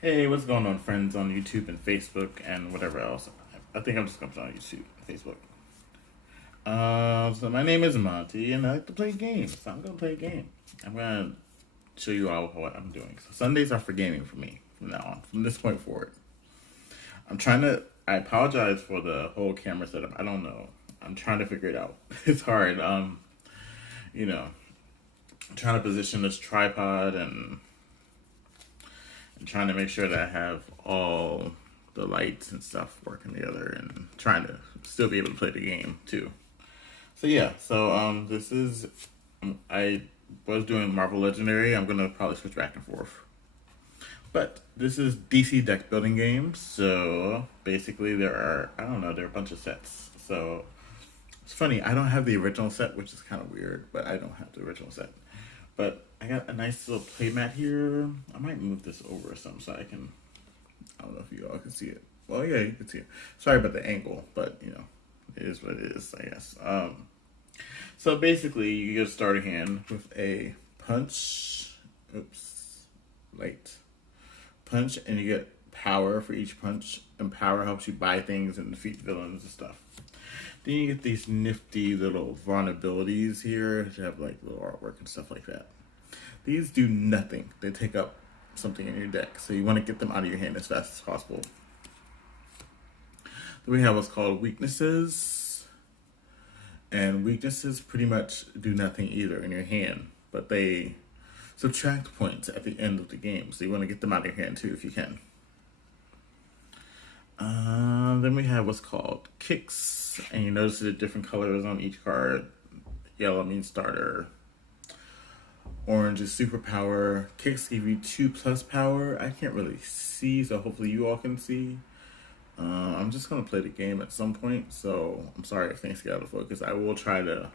Hey, what's going on, friends on YouTube and Facebook and whatever else? I think I'm just gonna put on YouTube and Facebook. So my name is Monty, and I like to play games. So I'm gonna play a game. I'm gonna show you all what I'm doing. So Sundays are for gaming for me from now on, from this point forward. I'm trying to. I apologize for the whole camera setup. I don't know. I'm trying to figure it out. It's hard. You know, I'm trying to position this tripod and trying to make sure that I have all the lights and stuff working together and trying to still be able to play the game too. So yeah, this is I was doing Marvel Legendary. I'm gonna probably switch back and forth. But this is DC deck building games. So basically there are a bunch of sets. So it's funny, I don't have the original set, which is kind of weird, but I don't have the original set. But I got a nice little playmat here. I might move this over or something so I can. I don't know if you all can see it. Well, yeah, you can see it. Sorry about the angle, but it is what it is, I guess. So basically, you get a starter hand with a punch. Oops, light punch, and you get power for each punch, and power helps you buy things and defeat villains and stuff. Then you get these nifty little vulnerabilities here to have like little artwork and stuff like that. These do nothing. They take up something in your deck, so you want to get them out of your hand as fast as possible. Then we have what's called weaknesses. And weaknesses pretty much do nothing either in your hand, but they subtract points at the end of the game, so you want to get them out of your hand too if you can. Then we have what's called kicks, and you notice the different colors on each card. Yellow means starter. Orange is superpower. Kicks give you 2+ power. I can't really see, so hopefully you all can see. I'm just gonna play the game at some point, so I'm sorry if things get out of focus. I will try to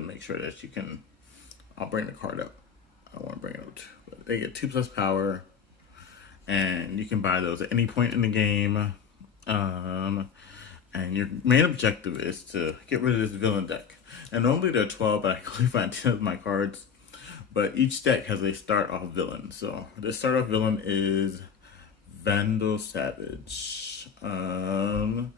make sure that you can. I'll bring the card up. I want to bring it up, but they get 2+ power, and you can buy those at any point in the game. And your main objective is to get rid of this villain deck. And normally there are 12, but I can only find 10 of my cards. But each deck has a start-off villain. So the start-off villain is Vandal Savage. And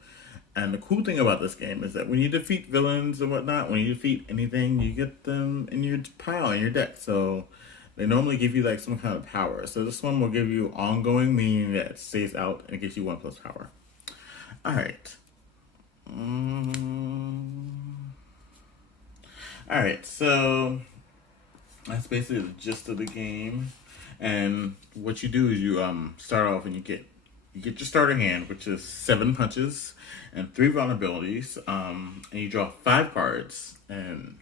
the cool thing about this game is that when you defeat villains and whatnot, when you defeat anything, you get them in your pile, in your deck. So they normally give you like some kind of power. So this one will give you ongoing, meaning that it stays out and it gives you 1+ power. Alright. Alright, so that's basically the gist of the game. And what you do is you start off and you get your starter hand, which is 7 punches and 3 vulnerabilities. And you draw 5 cards, and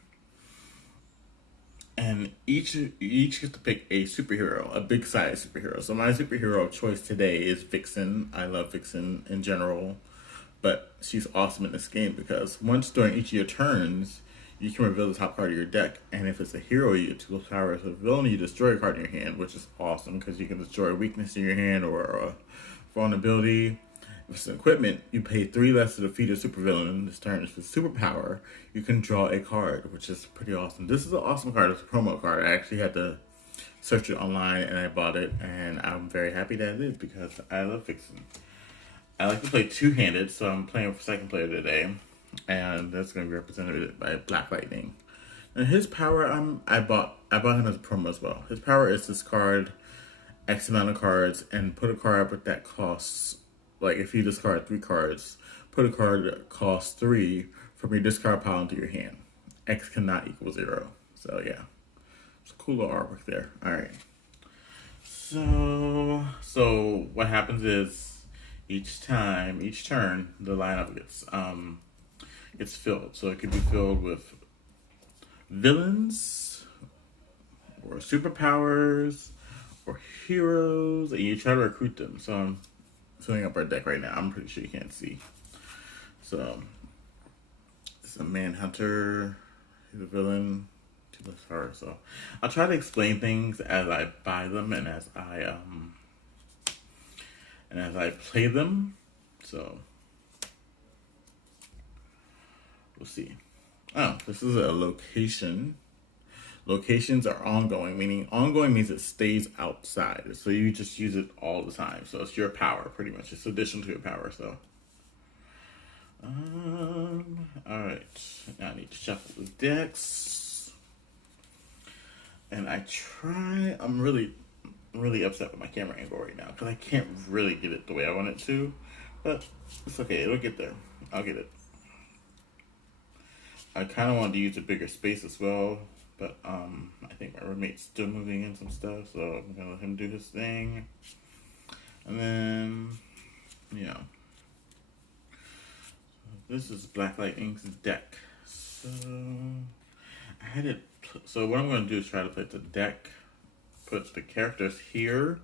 each gets to pick a superhero, a big size superhero. So my superhero of choice today is Vixen. I love Vixen in general, but she's awesome in this game because once during each of your turns, you can reveal the top card of your deck, and if it's a hero, you get 2 power. If it's a villain, you destroy a card in your hand, which is awesome because you can destroy a weakness in your hand or a vulnerability. If it's an equipment, you pay 3 less to defeat a supervillain this turn. If it's superpower, you can draw a card, which is pretty awesome. This is an awesome card. It's a promo card. I actually had to search it online, and I bought it, and I'm very happy that I did because I love Vixen. I like to play two-handed, so I'm playing for second player today, and that's going to be represented by Black Lightning. And his power, I bought him as a promo as well. His power is discard X amount of cards and put a card up with that costs, like if you discard 3 cards, put a card that costs 3 from your discard pile into your hand. X cannot equal 0. So yeah, it's a cool little artwork there. All right. So what happens is each turn, the lineup gets filled. So it could be filled with villains or superpowers or heroes, and you try to recruit them. So I'm filling up our deck right now. I'm pretty sure you can't see. So it's a Manhunter. He's a villain. 2+ power. So I'll try to explain things as I buy them and as I play them. So we'll see. Oh, this is a location Locations are ongoing, meaning ongoing means it stays outside. So you just use it all the time. So it's your power, pretty much. It's additional to your power, so. Alright. Now I need to shuffle the decks. And I'm really upset with my camera angle right now, because I can't really get it the way I want it to. But it's okay, it'll get there. I'll get it. I kind of wanted to use a bigger space as well. But I think my roommate's still moving in some stuff, so I'm gonna let him do his thing. And then, yeah. This is Black Lightning's deck. So So what I'm gonna do is try to put the deck, put the characters here.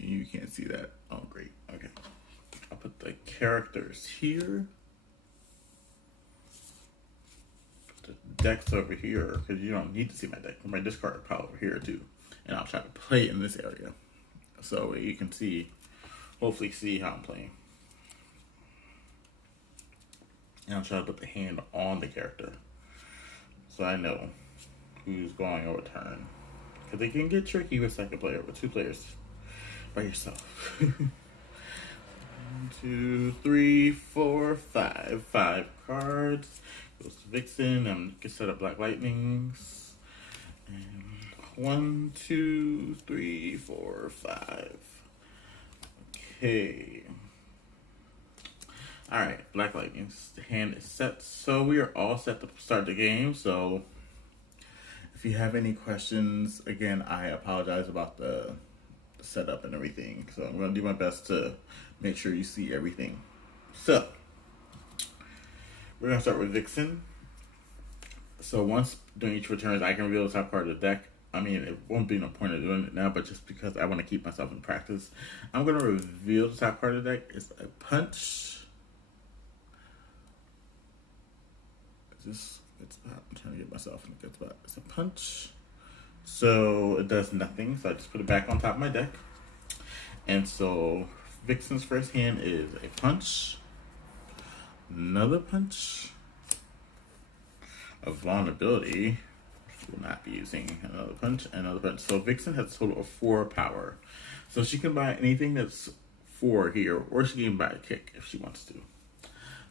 You can't see that. Oh, great. Okay. I'll put the characters here. The deck's over here, because you don't need to see my deck. My discard pile over here too, and I'll try to play in this area so you can hopefully see how I'm playing. And I'll try to put the hand on the character so I know who's going over turn, because it can get tricky with second player, with 2 players by yourself. 1, 2, 3, 4, 5. 5 cards. Goes to Vixen. I'm gonna set up Black Lightnings. And 1, 2, 3, 4, 5. Okay. Alright, Black Lightnings. The hand is set. So we are all set to start the game. So if you have any questions, again, I apologize about the setup and everything. So I'm gonna do my best to make sure you see everything. So we're going to start with Vixen. So once during each returns, I can reveal the top card of the deck. I mean, it won't be no point of doing it now, but just because I want to keep myself in practice, I'm going to reveal the top card of the deck. It's a punch. Is this good spot? I'm trying to get myself in a good spot. It's a punch. So it does nothing. So I just put it back on top of my deck. And so Vixen's first hand is a punch. Another punch. A vulnerability. Will not be using another punch. Another punch. So Vixen has a total of 4 power. So she can buy anything that's 4 here, or she can buy a kick if she wants to.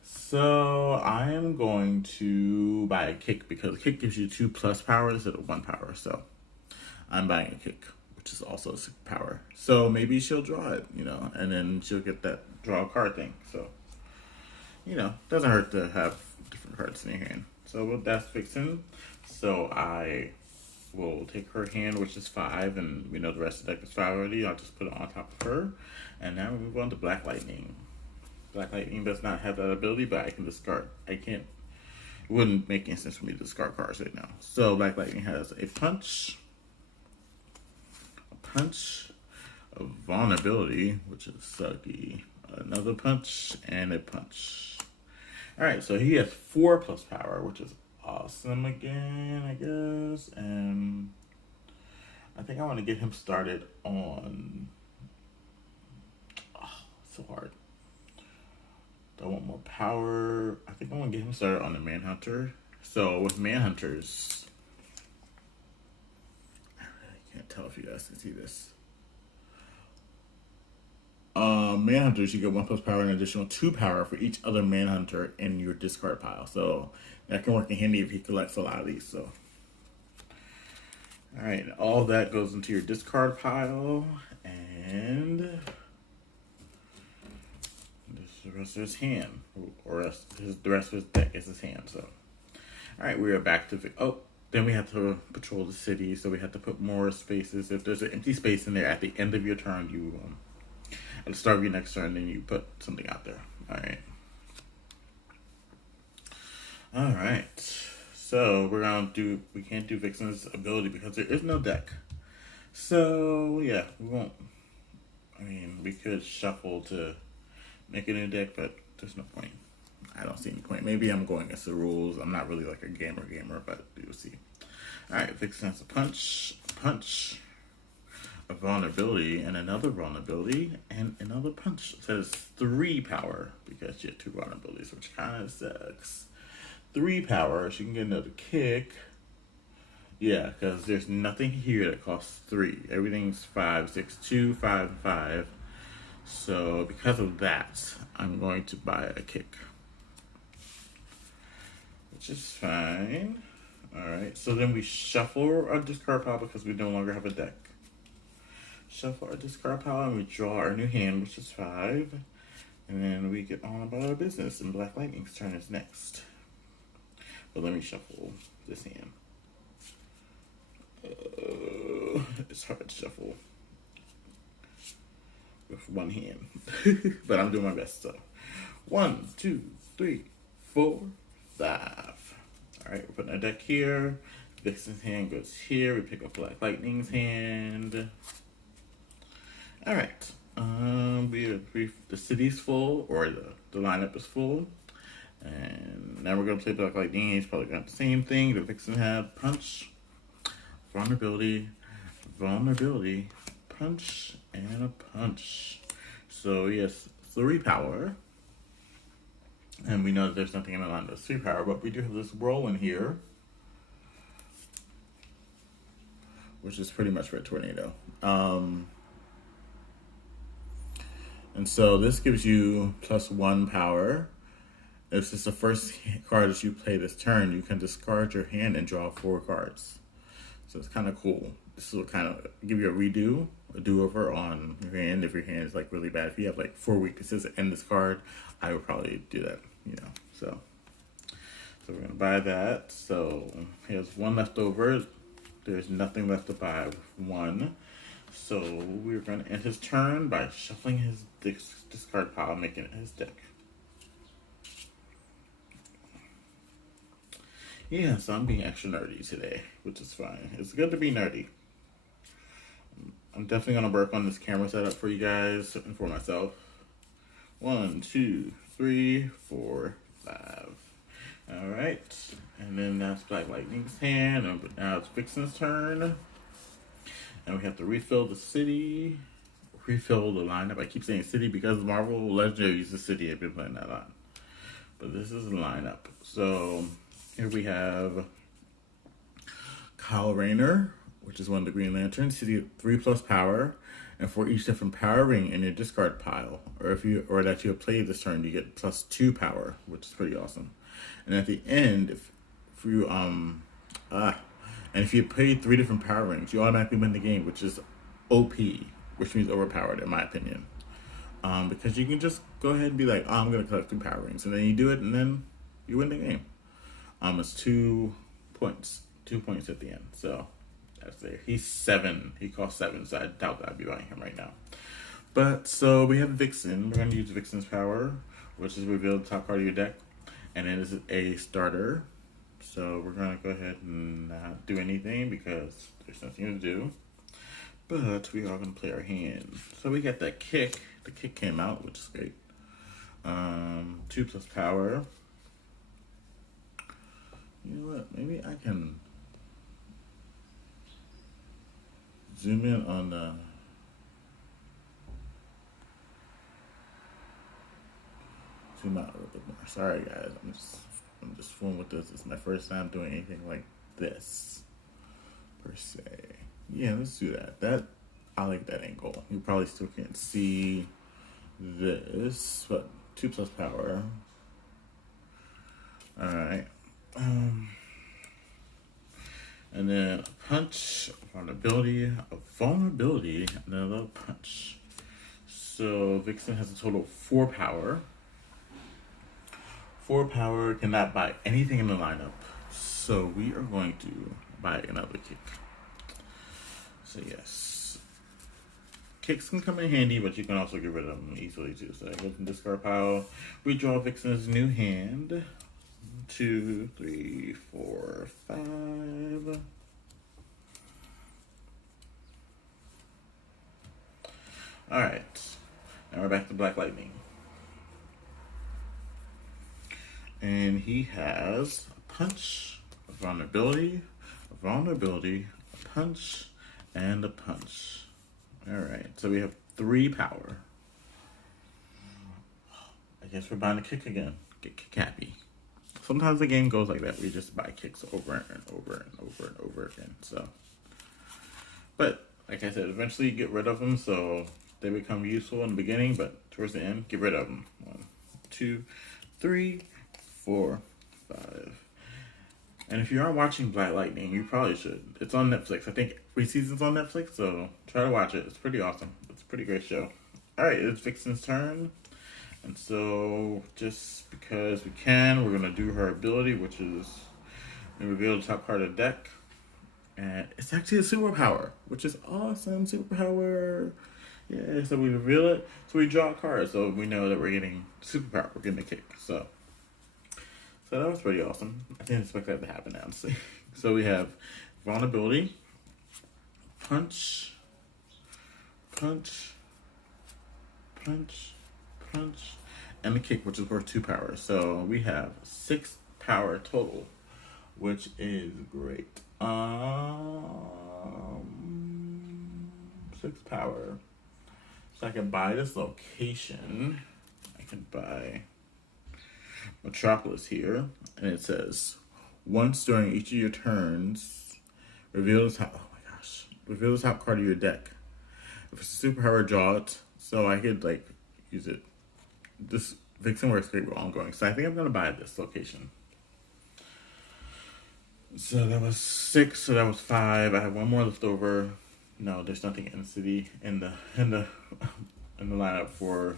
So I am going to buy a kick, because a kick gives you 2+ power instead of 1 power. So I'm buying a kick, which is also 6 power. So maybe she'll draw it, and then she'll get that draw a card thing. So, doesn't hurt to have different cards in your hand. So that's Vixen. So I will take her hand, which is 5, and we know the rest of the deck is 5 already. I'll just put it on top of her. And now we move on to Black Lightning. Black Lightning does not have that ability, but I can discard. It wouldn't make any sense for me to discard cards right now. So Black Lightning has a punch, a vulnerability, which is sucky, another punch, and a punch. Alright, so he has 4+ power, which is awesome again, I guess. And I think I want to get him started on... Oh, it's so hard. I want more power. I think I want to get him started on the Manhunter. So with Manhunters... I really can't tell if you guys can see this. Manhunters, you get 1+ power and an additional 2 power for each other Manhunter in your discard pile. So that can work in handy if he collects a lot of these. So, all right, all that goes into your discard pile, and this is the rest of his hand, or the rest of his deck is his hand. So, all right, we are back to then we have to patrol the city, so we have to put more spaces. If there's an empty space in there at the end of your turn, you at the start of your next turn, then you put something out there. All right. So we can't do Vixen's ability because there is no deck. So yeah, we won't. I mean, we could shuffle to make a new deck, but there's no point. I don't see any point. Maybe I'm going against the rules. I'm not really like a gamer, but you'll see. All right, Vixen has a punch, a vulnerability, and another vulnerability, and another punch. So it's 3 power because you have 2 vulnerabilities, which kind of sucks. 3 power. She can get another kick. Yeah, because there's nothing here that costs 3. Everything's 5, 6, 2, 5, 5. So because of that, I'm going to buy a kick, which is fine. Alright, so then we shuffle our discard pile because we no longer have a deck. Shuffle our discard pile and we draw our new hand, which is 5. And then we get on about our business, and Black Lightning's turn is next. But let me shuffle this hand. It's hard to shuffle with one hand, but I'm doing my best. So 1, 2, 3, 4, 5. All right, we're putting our deck here. Vixen's hand goes here. We pick up Black Lightning's hand. All right. The city's full, or the lineup is full, and now we're gonna play Black Lightning. He's probably got the same thing that Vixen had: punch, vulnerability, vulnerability, punch, and a punch. So he has 3 power. And we know that there's nothing in the line that's 3 power, but we do have this whirlwind here, which is pretty much Red Tornado. And so this gives you +1 power. If this is the first card that you play this turn, you can discard your hand and draw 4 cards. So it's kind of cool. This will kind of give you a do-over on your hand if your hand is like really bad. If you have like 4 weaknesses in this card, I would probably do that, you know. So we're gonna buy that. So he has 1 left over. There's nothing left to buy with 1. So we're gonna end his turn by shuffling his discard pile, making it his deck. Yeah, so I'm being extra nerdy today, which is fine. It's good to be nerdy. I'm definitely gonna work on this camera setup for you guys and for myself. 1, 2, 3, 4, 5. All right, and then that's Black Lightning's hand, and now it's Vixen's turn. And we have to refill the city, refill the lineup. I keep saying city because Marvel Legendary uses city. I've been playing that on. But this is the lineup. So here we have Kyle Rayner, which is one of the Green Lanterns. City 3+ power. And for each different power ring in your discard pile, or that you have played this turn, you get +2 power, which is pretty awesome. And at the end, if you play 3 different power rings, you automatically win the game, which is OP, which means overpowered in my opinion. Because you can just go ahead and be like, I'm gonna collect 3 power rings, and then you do it, and then you win the game. It's 2 points, 2 points at the end. So that's there. He's 7. He costs 7, so I doubt that I'd be buying him right now. But so we have Vixen. We're gonna use Vixen's power, which is reveal the top card of your deck, and it is a starter. So we're gonna go ahead and not do anything because there's nothing to do. But we are gonna play our hand. So we got that kick. The kick came out, which is great. 2+ power. You know what? Maybe I can zoom in on the. Zoom out a little bit more. Sorry, guys. I'm just fooling with this. It's my first time doing anything like this, per se. Yeah, let's do that. I like that angle. You probably still can't see this, but 2+ power. All right. And then a punch, vulnerability, another punch. So Vixen has a total of 4 power. 4 power, cannot buy anything in the lineup. So we are going to buy another kick. So yes. Kicks can come in handy, but you can also get rid of them easily too. So I go from discard pile. We draw Vixen's new hand. 2, 3, 4, 5. Alright. Now we're back to Black Lightning. And he has a punch, a vulnerability, a punch, and a punch. Alright, so we have 3 power. I guess we're buying a kick again. Get kick happy. sometimes the game goes like that. We just buy kicks over and over and over and over again. So, but like I said, eventually you get rid of them, so they become useful in the beginning, but towards the end, get rid of them. 1, 2, 3, 4, 5. And if you aren't watching Black Lightning, you probably should. It's on Netflix. I think 3 seasons on Netflix, so try to watch it. It's pretty awesome. It's a pretty great show. Alright, it's Vixen's turn. And so, just because we can, we're going to do her ability, which is reveal the top card of the deck. And it's actually a superpower, which is awesome. Superpower. Yeah, so we reveal it. So we draw a card, so we know that we're getting superpower. We're getting a kick. So that was pretty awesome. I didn't expect that to happen, honestly. So we have vulnerability, punch, punch, punch, punch, and the kick, which is worth 2 power. So we have 6 power total, which is great. 6 power. So I can buy this location. I can buy Metropolis here, and it says once during each of your turns, reveal the top card of your deck. If it's a superpower, draw it. So I could like use it. This Vixen works great with ongoing, so I think I'm gonna buy this location. So that was 6. So that was 5. I have 1 more left over. No, there's nothing in the city in the lineup for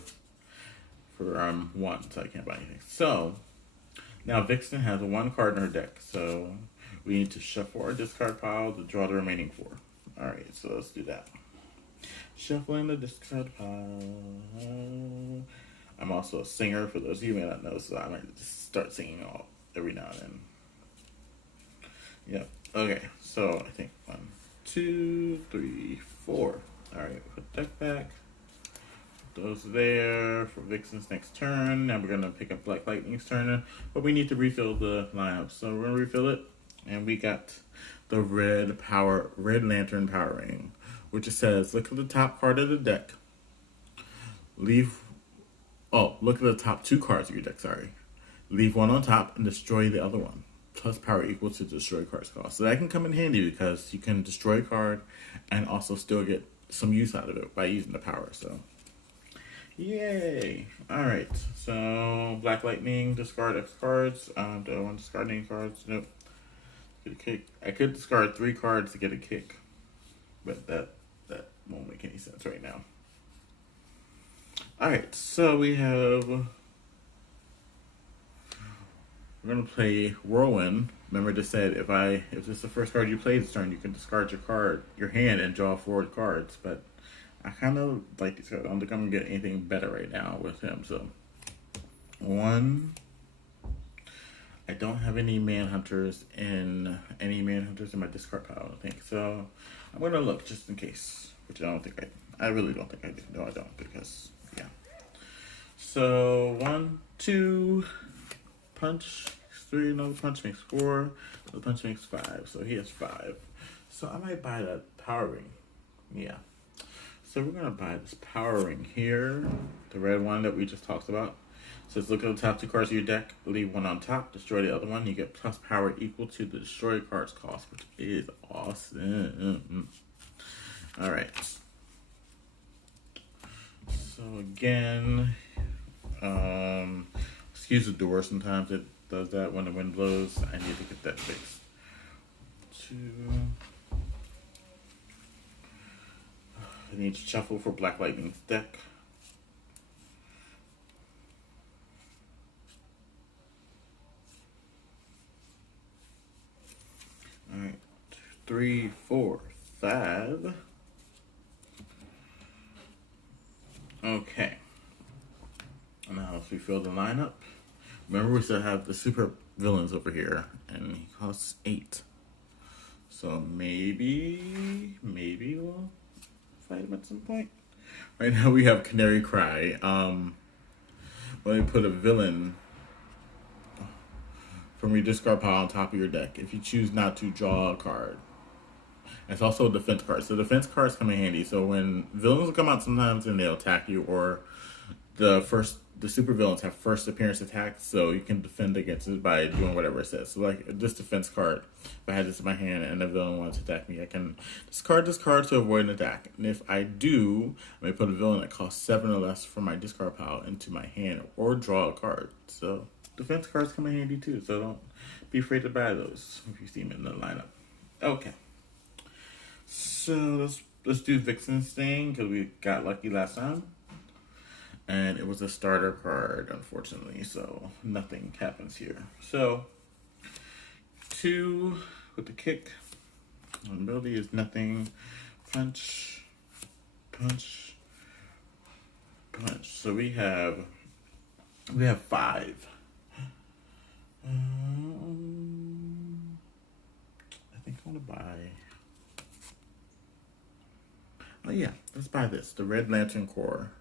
1, so I can't buy anything. So now Vixen has 1 card in her deck, so we need to shuffle our discard pile to draw the remaining 4. All right, so let's do that. Shuffling the discard pile. I'm also a singer, for those of you who may not know, so I might just start singing all every now and then. Yep. Okay, so I think 1, 2, 3, 4. All right, put deck back. Those there for Vixen's next turn. Now we're gonna pick up Black Lightning's turn, but we need to refill the lineup. So we're gonna refill it, and we got the Red Lantern Power Ring, which it says, look at the top card of the deck. Look at the top 2 cards of your deck. Sorry, leave 1 on top and destroy the other one. Plus power equal to destroy card's cost. So that can come in handy because you can destroy a card and also still get some use out of it by using the power. So, yay! Alright, so Black Lightning, discard X cards. Do I want to discard any cards? Nope. Get a kick. I could discard 3 cards to get a kick, but that won't make any sense right now. Alright, so we have... We're gonna play Whirlwind. Remember, I just said if this is the first card you play this turn, you can discard your hand, and draw 4 cards. But I kind of like these cards. I don't think I'm gonna get anything better right now with him. So 1. I don't have any Manhunters in my discard pile. I don't think so. I'm gonna look just in case, which I don't think I really don't think I do. No, I don't, because yeah. So 1, 2. Punch 3, another punch makes 4, another punch makes 5, so he has 5. So I might buy that power ring. Yeah. So we're gonna buy this power ring here, the red one that we just talked about. So let's look at the top 2 cards of your deck, leave 1 on top, destroy the other one. You get plus power equal to the destroyed card's cost, which is awesome. Alright. So again, excuse the door, sometimes it does that when the wind blows. I need to get that fixed. 2. I need to shuffle for Black Lightning's deck. Alright, 3, 4, 5. Okay. Now let's refill the lineup. Remember, we still have the super villains over here, and he costs 8. So maybe we'll fight him at some point. Right now we have Canary Cry. Let me put a villain from your discard pile on top of your deck if you choose not to draw a card. It's also a defense card. So defense cards come in handy. So when villains will come out sometimes and they'll attack you, or the super villains have first appearance attack, so you can defend against it by doing whatever it says. So like this defense card, if I had this in my hand and the villain wants to attack me, I can discard this card to avoid an attack. And if I do, I may put a villain that costs 7 or less from my discard pile into my hand or draw a card. So defense cards come in handy too, so don't be afraid to buy those if you see them in the lineup. Okay. So let's do Vixen's thing because we got lucky last time. And it was a starter card, unfortunately, so nothing happens here. So, 2 with the kick. Ability is nothing. Punch, punch, punch. So we have 5. I think I want to buy. Oh yeah, let's buy this. The Red Lantern Core.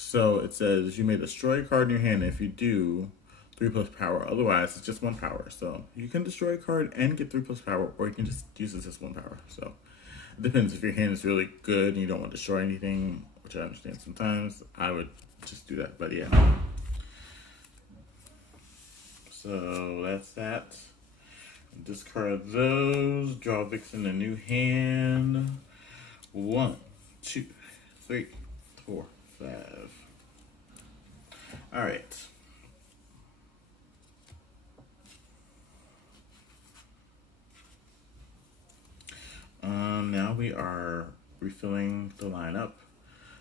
So it says you may destroy a card in your hand. If you do, 3+ power. Otherwise, it's just 1 power. So you can destroy a card and get 3+ power, or you can just use it as 1 power. So it depends. If your hand is really good and you don't want to destroy anything, which I understand sometimes, I would just do that. But yeah. So that's that. Discard those. Draw Vixen a new hand. 1, 2, 3, 4, 5. All right. Now we are refilling the lineup,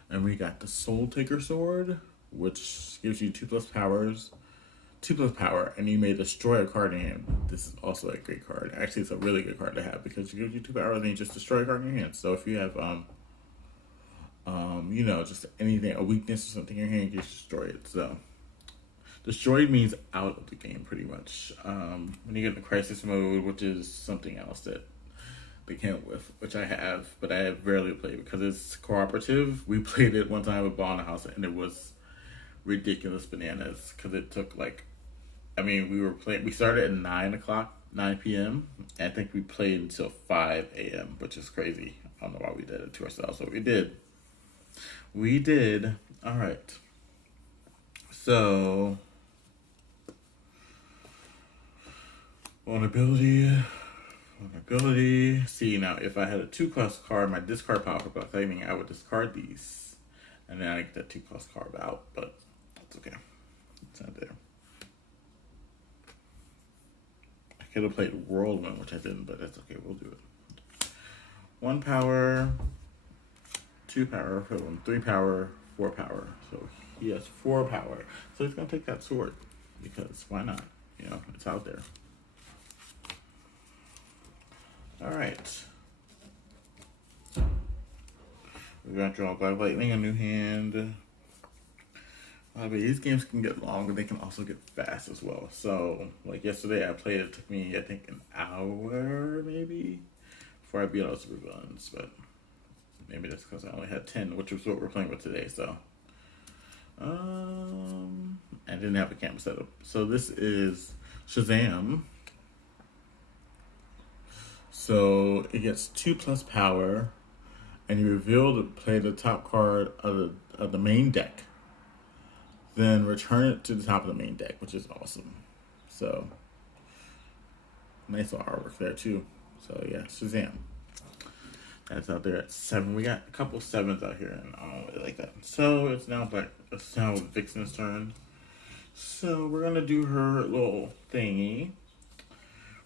and we got the Soul Taker Sword, which gives you 2+ powers, 2+ power, and you may destroy a card in your hand. This is also a great card. Actually, it's a really good card to have because it gives you 2 powers and you just destroy a card in your hand. So if you have you know, just anything, a weakness or something in your hand, you just destroy it. So destroyed means out of the game pretty much. When you get in the crisis mode, which is something else that they came with, which I have, but I have rarely played because it's cooperative. We played it one time with Ball in the House, and it was ridiculous bananas because it took like, I mean, we started at 9 p.m. and I think we played until 5 a.m., which is crazy. I don't know why we did it to ourselves, but we did. All right. So, vulnerability. See, now if I had a 2+ card, my discard pile for claiming, I would discard these, and then I get that 2+ card out. But that's okay. It's not there. I could have played Whirlwind, which I didn't, but that's okay. We'll do it. 1 power, 2 power, 3 power, 4 power. So he has 4 power. So he's gonna take that sword because why not? You know, it's out there. All right. We're gonna draw Black Lightning, a new hand. But these games can get long, but they can also get fast as well. So, like yesterday, I played. It took me, I think, an hour maybe before I beat all the super villains. But maybe that's because I only had 10, which was what we're playing with today. So, I didn't have a camera setup. So this is Shazam. So it gets 2+ power, and you reveal to play the top card of the main deck. Then return it to the top of the main deck, which is awesome. So nice little artwork there too. So yeah, Shazam. That's out there at 7. We got a couple 7s out here, and I don't really like that. So it's now Vixen's turn. So we're gonna do her little thingy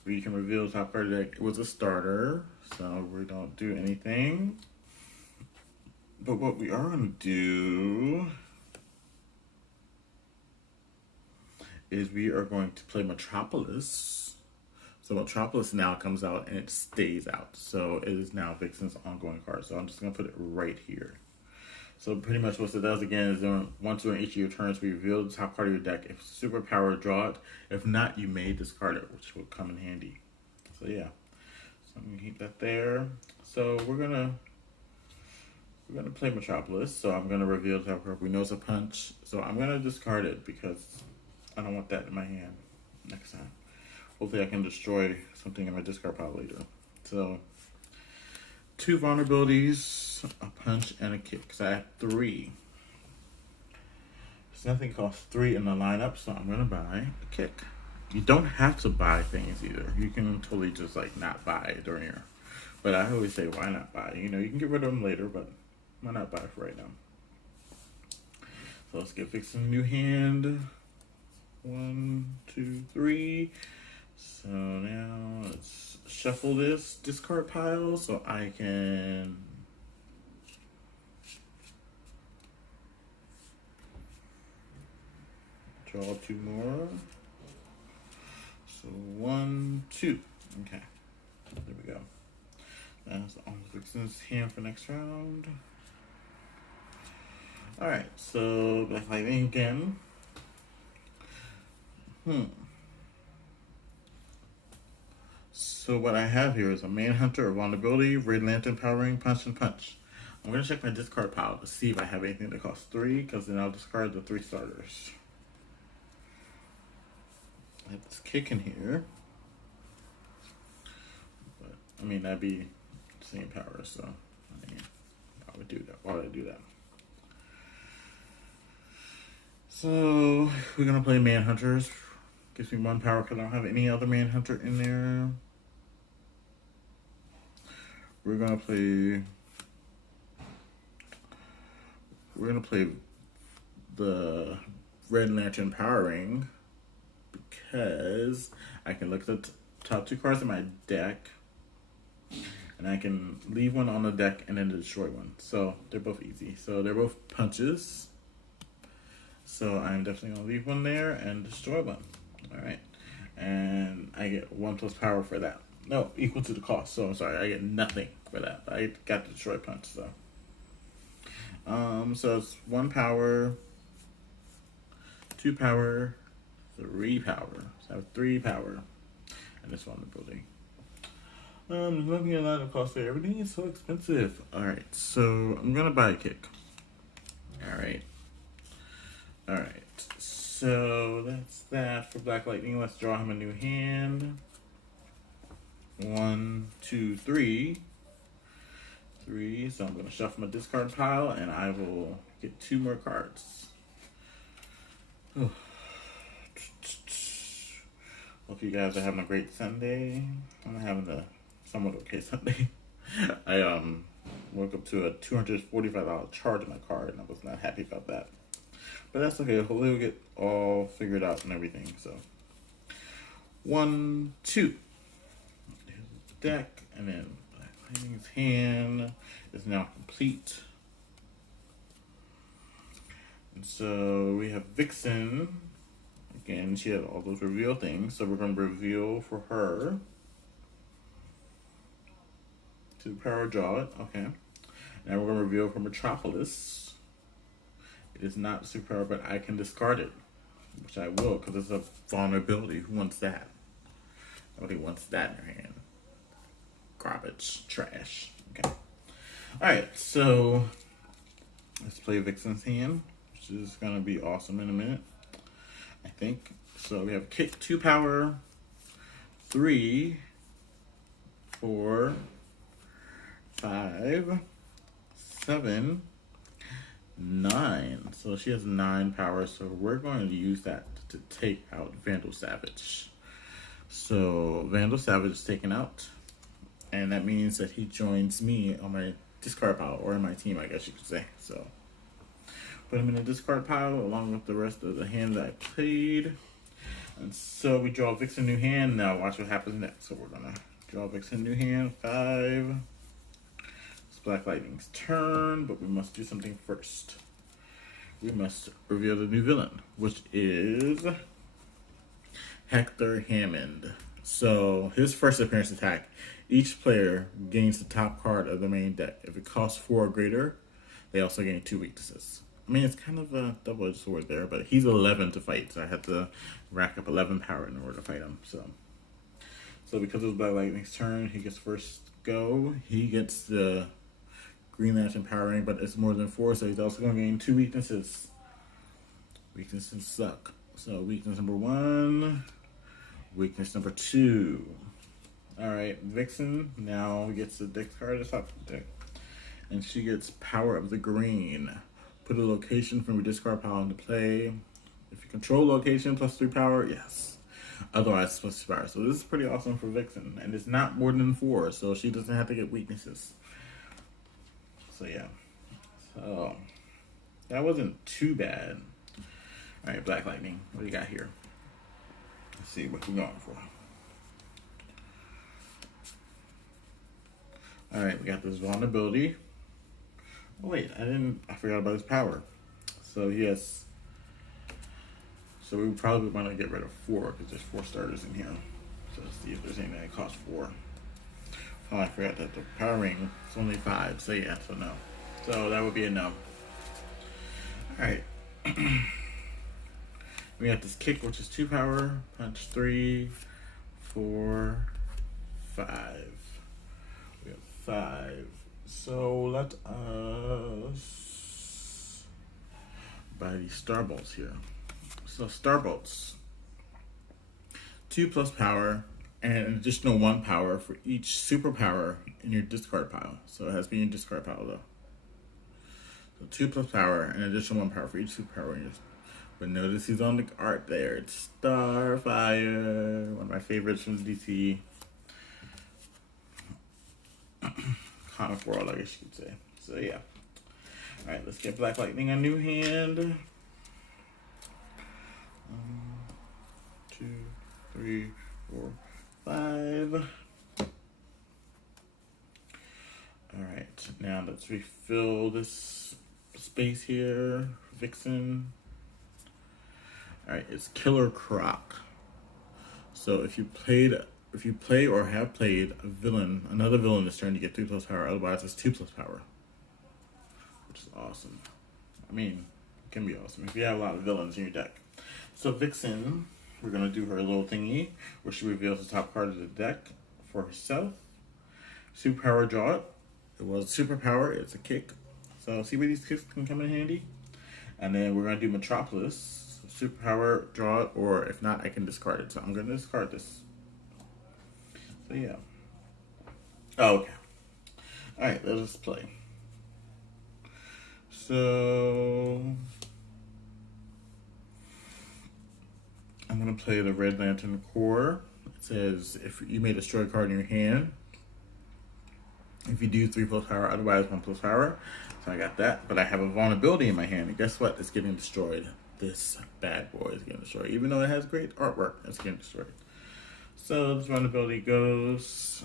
where you can reveal the top card of the deck. It was a starter, so we don't do anything. But what we are gonna do is we are going to play Metropolis. So Metropolis now comes out and it stays out. So it is now Vixen's ongoing card. So I'm just going to put it right here. So pretty much what it does again is once during each of your turns, we reveal the top card of your deck. If super power, draw it. If not, you may discard it, which will come in handy. So yeah. So I'm going to keep that there. So we're gonna play Metropolis. So I'm going to reveal the top card. We know it's a punch. So I'm going to discard it because I don't want that in my hand next time. Hopefully I can destroy something in my discard pile later. So, 2 vulnerabilities, a punch, and a kick. Because I have 3. nothing costs 3 in the lineup, so I'm gonna buy a kick. You don't have to buy things either. You can totally just like not buy it during your. But I always say, why not buy? You know, you can get rid of them later, but why not buy for right now? So let's get Vixen new hand. 1, 2, 3. So now let's shuffle this discard pile so I can draw 2 more. So 1, 2. Okay. There we go. That's on Vixen's hand for next round. Alright, so Black Lightning again. So what I have here is a Manhunter, a Vulnerability, Red Lantern, Powering, Punch, and Punch. I'm going to check my discard pile to see if I have anything that costs 3, because then I'll discard the 3 starters. I have this kick in here. But, I mean, that'd be the same power, so I would do that. Why would I do that? So, we're going to play Manhunters. Gives me 1 power because I don't have any other Manhunter in there. We're gonna play the Red Lantern Powering because I can look at the top 2 cards in my deck and I can leave one on the deck and then destroy one. So they're both easy. So they're both punches. So I'm definitely gonna leave one there and destroy one. Alright. And I get 1+ power for that. No, equal to the cost. So I'm sorry, I get nothing for that. But I got the destroy punch, so. So it's 1 power, 2 power, 3 power. So I have 3 power. And this vulnerability. Looking at that cost there. Everything is so expensive. Alright, so I'm gonna buy a kick. Alright. So that's that for Black Lightning. Let's draw him a new hand. 1, 2, 3. 3. So I'm going to shuffle my discard pile and I will get 2 more cards. Hope you guys are having a great Sunday. I'm having a somewhat okay Sunday. I woke up to a $245 charge on my card and I was not happy about that. But that's okay. Hopefully we'll get all figured out and everything. So 1, 2. Here's the deck, and then Black Lightning's hand is now complete. And so we have Vixen. Again, she had all those reveal things, so we're going to reveal for her. 2 power, draw it. Okay. Now we're going to reveal for Metropolis. It is not super, but I can discard it, which I will because it's a vulnerability. Who wants that? Nobody wants that in their hand. Garbage, trash. Okay. All right, so let's play Vixen's hand, which is gonna be awesome in a minute, I think. So we have kick, 2 power, 3, 4, 5, 7. 9. So she has 9 power, so we're going to use that to take out Vandal Savage. So Vandal Savage is taken out, and that means that he joins me on my discard pile, or in my team, I guess you could say. So put him in the discard pile along with the rest of the hand that I played. And so we draw Vixen new hand. Now watch what happens next. So we're gonna draw Vixen new hand. 5. Black Lightning's turn, but we must do something first. We must reveal the new villain, which is Hector Hammond. So his first appearance attack, each player gains the top card of the main deck. If it costs 4 or greater, they also gain 2 weaknesses. I mean, it's kind of a double-edged sword there, but he's 11 to fight, so I have to rack up 11 power in order to fight him. So because it was Black Lightning's turn, he gets first go. He gets the Green Lantern Powering, but it's more than 4, so he's also going to gain 2 weaknesses. Weaknesses suck. So weakness number 1, weakness number 2. Alright, Vixen now gets the deck card at the top of the deck. And she gets Power of the Green. Put a location from your discard pile into play. If you control location, +3 power, yes. Otherwise, +2 power. So this is pretty awesome for Vixen. And it's not more than 4, so she doesn't have to get weaknesses. So yeah. So that wasn't too bad. Alright, Black Lightning. What do you got here? Let's see what we're going for. Alright, we got this vulnerability. Oh wait, I forgot about his power. So yes. So we probably want to get rid of 4 because there's 4 starters in here. So let's see if there's anything that costs 4. Oh, I forgot that the power ring is only 5. So yeah, so no. So that would be a no. Alright. We got this kick, which is 2 power. Punch 3, 4, 5. We have 5. So let us buy these star bolts here. So star bolts, 2+ power and an additional 1 power for each superpower in your discard pile. So it has to be in your discard pile though. So 2+ power and an additional 1 power for each superpower in your. But notice he's on the art there. It's Starfire, one of my favorites from the DC comic world, I guess you could say. So yeah. All right, let's get Black Lightning a new hand. 1, 2, 3, 4, 5. All right, now let's refill this space here. Vixen. All right, it's Killer Croc. So if you play or have played a villain, another villain this turn, you get 3+ power. Otherwise, it's 2+ power, which is awesome. I mean, it can be awesome if you have a lot of villains in your deck. So Vixen, we're gonna do her little thingy where she reveals the top card of the deck for herself. Superpower, draw it. It was superpower. It's a kick. So see where these kicks can come in handy. And then we're gonna do Metropolis. Superpower, draw it, or if not, I can discard it. So I'm gonna discard this. So yeah. Oh, okay. All right, let us play. So I'm gonna play the Red Lantern Core. It says if you may destroy a card in your hand. If you do 3+ power, otherwise 1+ power. So I got that, but I have a vulnerability in my hand, and guess what? It's getting destroyed. This bad boy is getting destroyed. Even though it has great artwork, it's getting destroyed. So this vulnerability goes.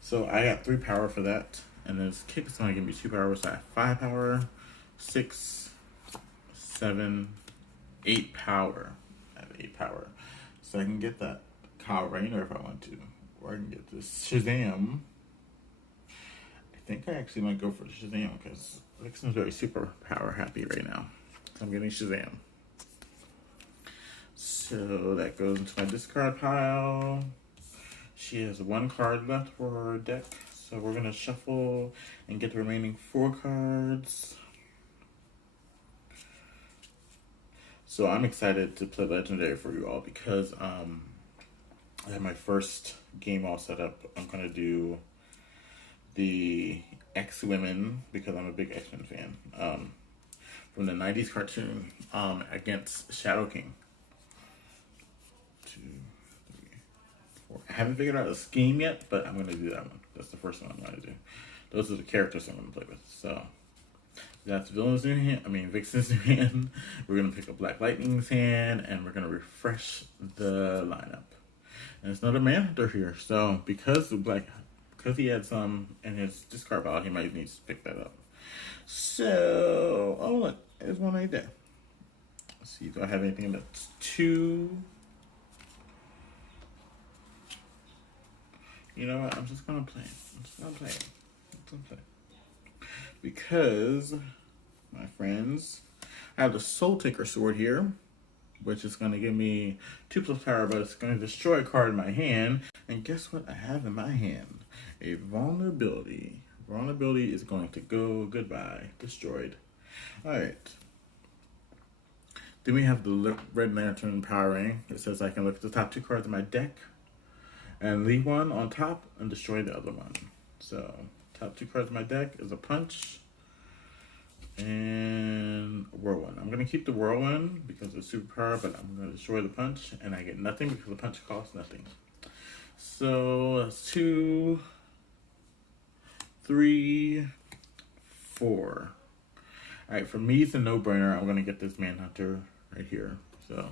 So I got 3 power for that, and this kick is gonna give me 2 power. So I have 5 power, 6, 7, 8 power. I have 8 power, so I can get that Kyle Rayner if I want to, or I can get this Shazam. I think I actually might go for the Shazam because Vixen's very superpower happy right now. So I'm getting Shazam. So that goes into my discard pile. She has 1 card left for her deck. So we're going to shuffle and get the remaining 4 cards. So I'm excited to play Legendary for you all because I have my first game all set up. I'm going to do the X-Women, because I'm a big X-Men fan, from the 90s cartoon, against Shadow King. 2, 3, 4. I haven't figured out a scheme yet, but I'm going to do that one. That's the first one I'm going to do. Those are the characters I'm going to play with. So that's Villain's new hand. I mean, Vixen's new hand. We're going to pick up Black Lightning's hand, and we're going to refresh the lineup. And it's another Manhunter here. So because he had some in his discard pile, he might need to pick that up. So, oh look, there's one right there. Let's see, do I have anything that's 2? You know what? I'm just gonna play it. Because, my friends, I have the Soul Taker Sword here, which is gonna give me 2+ power, but it's gonna destroy a card in my hand. And guess what I have in my hand? A vulnerability. Vulnerability is going to go goodbye. Destroyed. Alright. Then we have the Red Lantern Power Ring. It says I can look at the top 2 cards of my deck and leave one on top and destroy the other one. So Top 2 cards of my deck is a Punch and a Whirlwind. I'm going to keep the Whirlwind because it's superpower, but I'm going to destroy the Punch, and I get nothing because the Punch costs nothing. So that's 2, 3, 4. Alright, for me, it's a no-brainer. I'm going to get this Manhunter right here. So,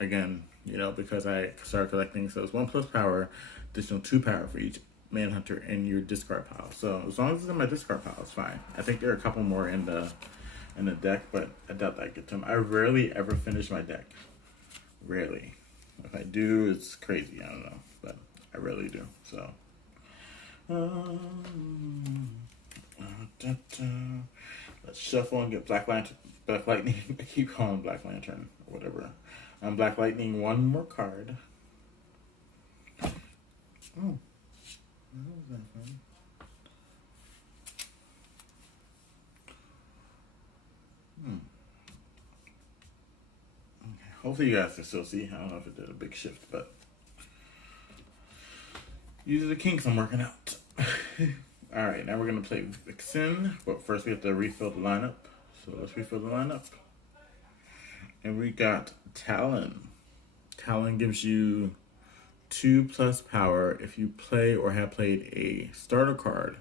again, you know, because I started collecting, so it's 1+ power, additional 2 power for each Manhunter in your discard pile. So, as long as it's in my discard pile, it's fine. I think there are a couple more in the deck, but I doubt that I get to them. I rarely ever finish my deck. Rarely. If I do, it's crazy. I don't know, but I rarely do. So, let's shuffle and get Black Lightning. I keep calling Black Lantern or whatever. Black Lightning, one more card. Oh, that was that fun. Okay. Hopefully you guys can still see. I don't know if it did a big shift, but these are the kinks I'm working out. Alright, now we're going to play Vixen, but first we have to refill the lineup. So let's refill the lineup. And we got Talon. Talon gives you 2+ power if you play or have played a starter card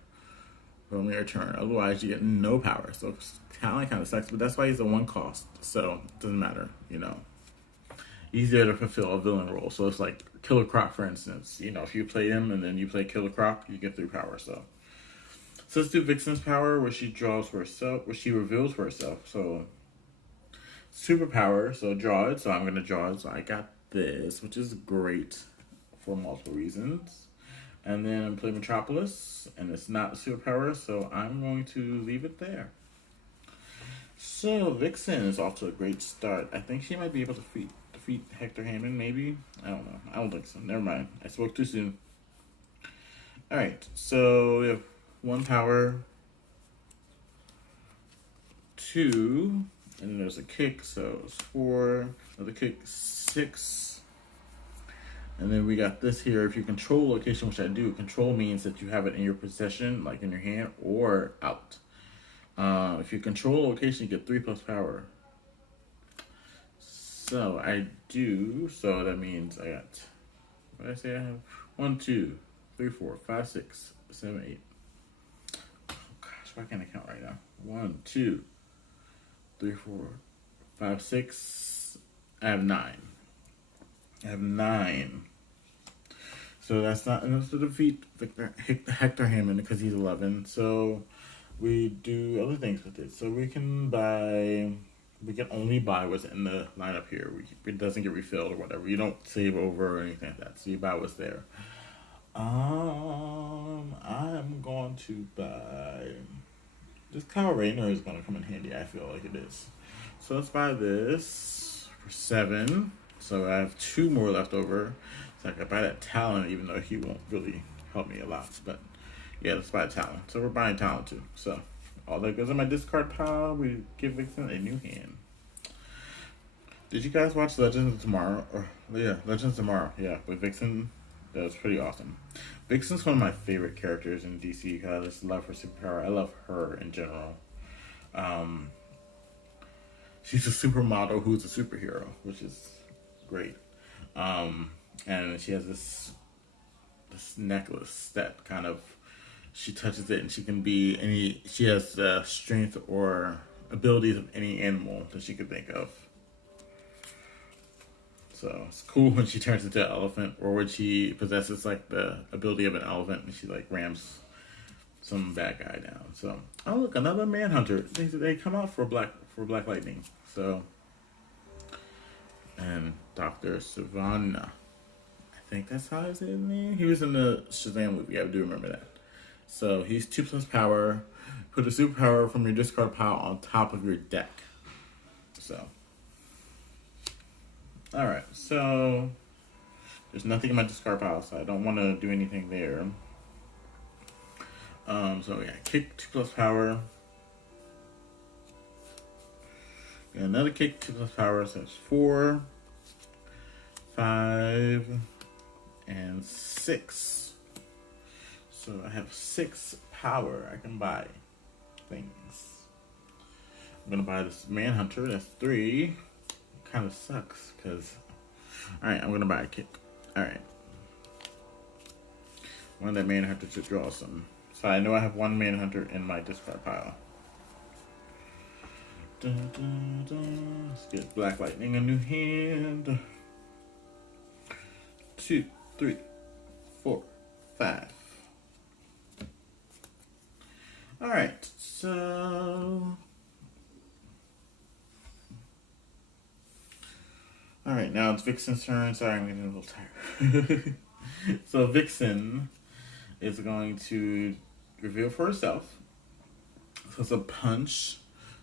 from your turn. Otherwise, you get no power. So Talon kind of sucks, but that's why he's a 1 cost. So it doesn't matter, you know. Easier to fulfill a villain role. So it's like Killer Croc, for instance. You know, if you play him and then you play Killer Croc, you get 3 power. So let's do Vixen's power, where she draws for herself, where she reveals for herself. So superpower, so draw it. So I'm gonna draw it. So I got this, which is great for multiple reasons. And then play Metropolis, and it's not a superpower, so I'm going to leave it there. So Vixen is off to a great start. I think she might be able to defeat Hector Hammond, maybe. I don't know. I don't think so. Never mind. I spoke too soon. All right. So we have 1 power, 2, and then there's a kick, so it's 4. Another kick, 6. And then we got this here. If you control location, which I do, control means that you have it in your possession, like in your hand, or out. If you control location, you get 3+ power. So I do. So that means I got, what did I say I have? 1, 2, 3, 4, 5, 6, 7, 8. Oh gosh, why can't I count right now? 1, 2, 3, 4, 5, 6. I have 9. I have 9. So that's not enough to defeat Hector Hammond because he's 11. So we do other things with it. So we can only buy what's in the lineup here. It doesn't get refilled or whatever. You don't save over or anything like that. So you buy what's there. I'm going to buy, this Kyle Rayner is going to come in handy. I feel like it is. So let's buy this for 7. So I have 2 more left over. So I can buy that Talon, even though he won't really help me a lot. But yeah, let's buy Talon. So we're buying Talon too. So all that goes in my discard pile. We give Vixen a new hand. Did you guys watch Legends of Tomorrow? Legends of Tomorrow. Yeah, with Vixen. That was pretty awesome. Vixen's one of my favorite characters in DC because I just love her superpower. I love her in general. She's a supermodel who's a superhero, which is great. And she has this necklace that kind of, she touches it and she can be she has the strength or abilities of any animal that she could think of. So it's cool when she turns into an elephant, or when she possesses like the ability of an elephant and she like rams some bad guy down. So, oh look, another Manhunter. They come out for Black Lightning. So, and Dr. Savannah. I think that's how his name. He was in the Shazam movie. I do remember that. So he's 2+ power. Put a superpower from your discard pile on top of your deck. So, all right. So there's nothing in my discard pile, so I don't want to do anything there. So yeah, kick 2+ power. And another kick 2+ power, so that's 4, 5, and 6. So I have 6 power. I can buy things. I'm gonna buy this Manhunter. That's 3. Kind of sucks because. All right, I'm gonna buy a kick. All right. One that Manhunter to draw some. So I know I have 1 Manhunter in my discard pile. Dun, dun, dun. Let's get Black Lightning a new hand. 2, 3, 4, 5. All right, so. All right, now it's Vixen's turn. Sorry, I'm getting a little tired. So Vixen is going to reveal for herself. So it's a punch.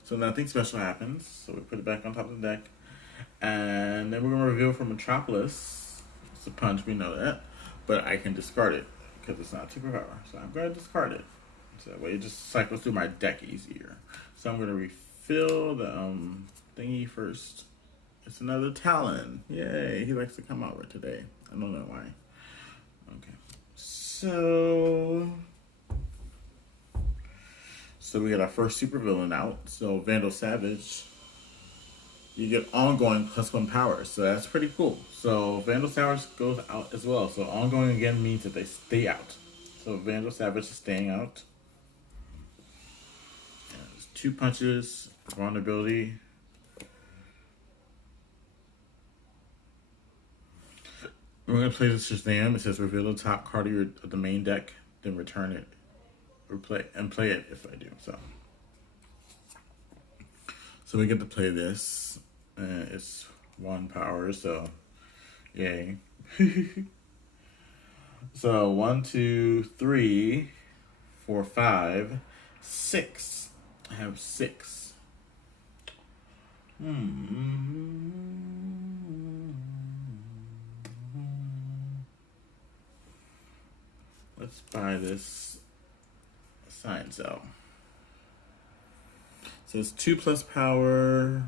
So nothing special happens. So we put it back on top of the deck. And then we're going to reveal for Metropolis. It's a punch, we know that. But I can discard it because it's not superpower. So I'm going to discard it. So that way it just cycles through my deck easier. So I'm going to refill the thingy first. It's another Talon. Yay, he likes to come over today. I don't know why. Okay. So we got our first supervillain out. So Vandal Savage. You get ongoing +1 power. So that's pretty cool. So Vandal Savage goes out as well. So ongoing again means that they stay out. So Vandal Savage is staying out. There's 2 punches, vulnerability. We're going to play this Shazam. It says reveal the top card of the main deck, then return it, or play it if I do. So we get to play this. It's 1 power, so yay. So 1, 2, 3, 4, 5, 6. I have 6. Let's buy this sign cell. So it's 2+ power.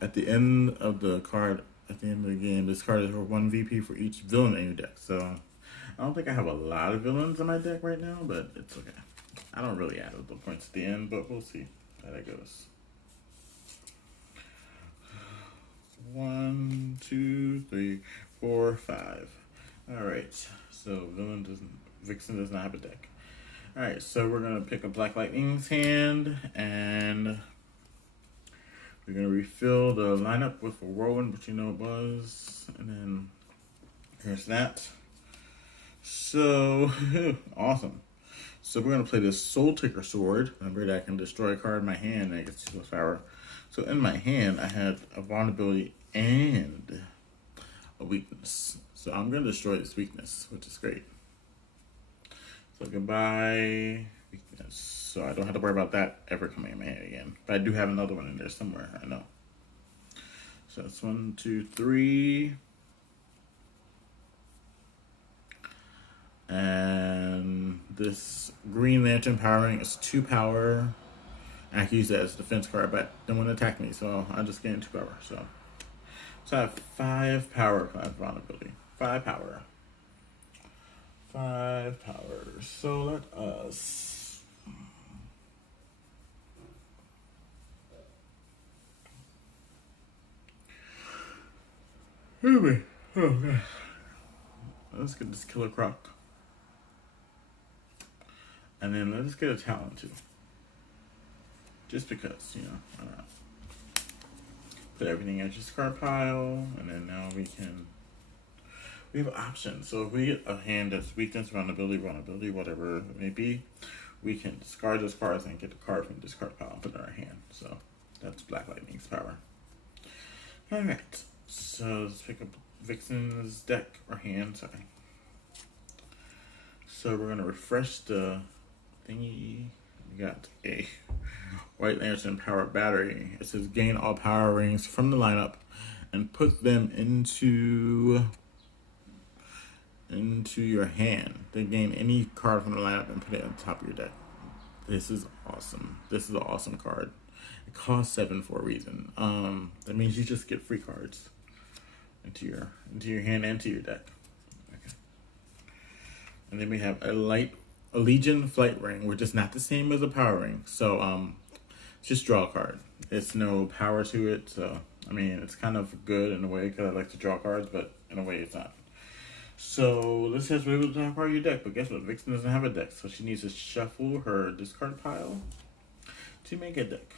At the end of the card, at the end of the game, this card is for 1 VP for each villain in your deck. So I don't think I have a lot of villains in my deck right now, but it's okay. I don't really add up the points at the end, but we'll see how that goes. 1, 2, 3, 4, 5. All right. So Vixen does not have a deck. All right. So we're gonna pick a Black Lightning's hand, and we're gonna refill the lineup with a whirlwind, which you know it was, and then here's that. So awesome. So we're gonna play this Soul Taker Sword. Remember that I can destroy a card in my hand and I get 2+ power. So in my hand, I had a vulnerability and a weakness. So I'm going to destroy this weakness, which is great. So goodbye, weakness. So I don't have to worry about that ever coming in my hand again. But I do have another one in there somewhere, I know. So that's 1, 2, 3. And this Green Lantern Powering is 2 power. I can use that as a defense card, but they won't attack me, so I'll just gain 2 power. So I have 5 power, 5 vulnerability. 5 power. 5 power. So let us. Oh, God. Let's get this Killer Croc. And then let's get a Talon too. Just because, you know, I don't know. Put everything in this card pile, and then now we have options. So if we get a hand that's weakness, vulnerability, whatever it may be, we can discard those cards and get the card from this card pile and put it in our hand. So that's Black Lightning's power. Alright, so let's pick up Vixen's deck, or hand, sorry. So we're gonna refresh the thingy. We got a White Lantern Power Battery. It says gain all power rings from the lineup and put them into your hand. Then gain any card from the lineup and put it on top of your deck. This is awesome. This is an awesome card. It costs 7 for a reason. That means you just get free cards into your hand and to your deck. Okay. And then we have a Legion Flight Ring, which is not the same as a Power Ring. So just draw a card. It's no power to it, so I mean it's kind of good in a way because I like to draw cards, but in a way it's not. So this has able to draw part of your deck, but guess what? Vixen doesn't have a deck, so she needs to shuffle her discard pile to make a deck.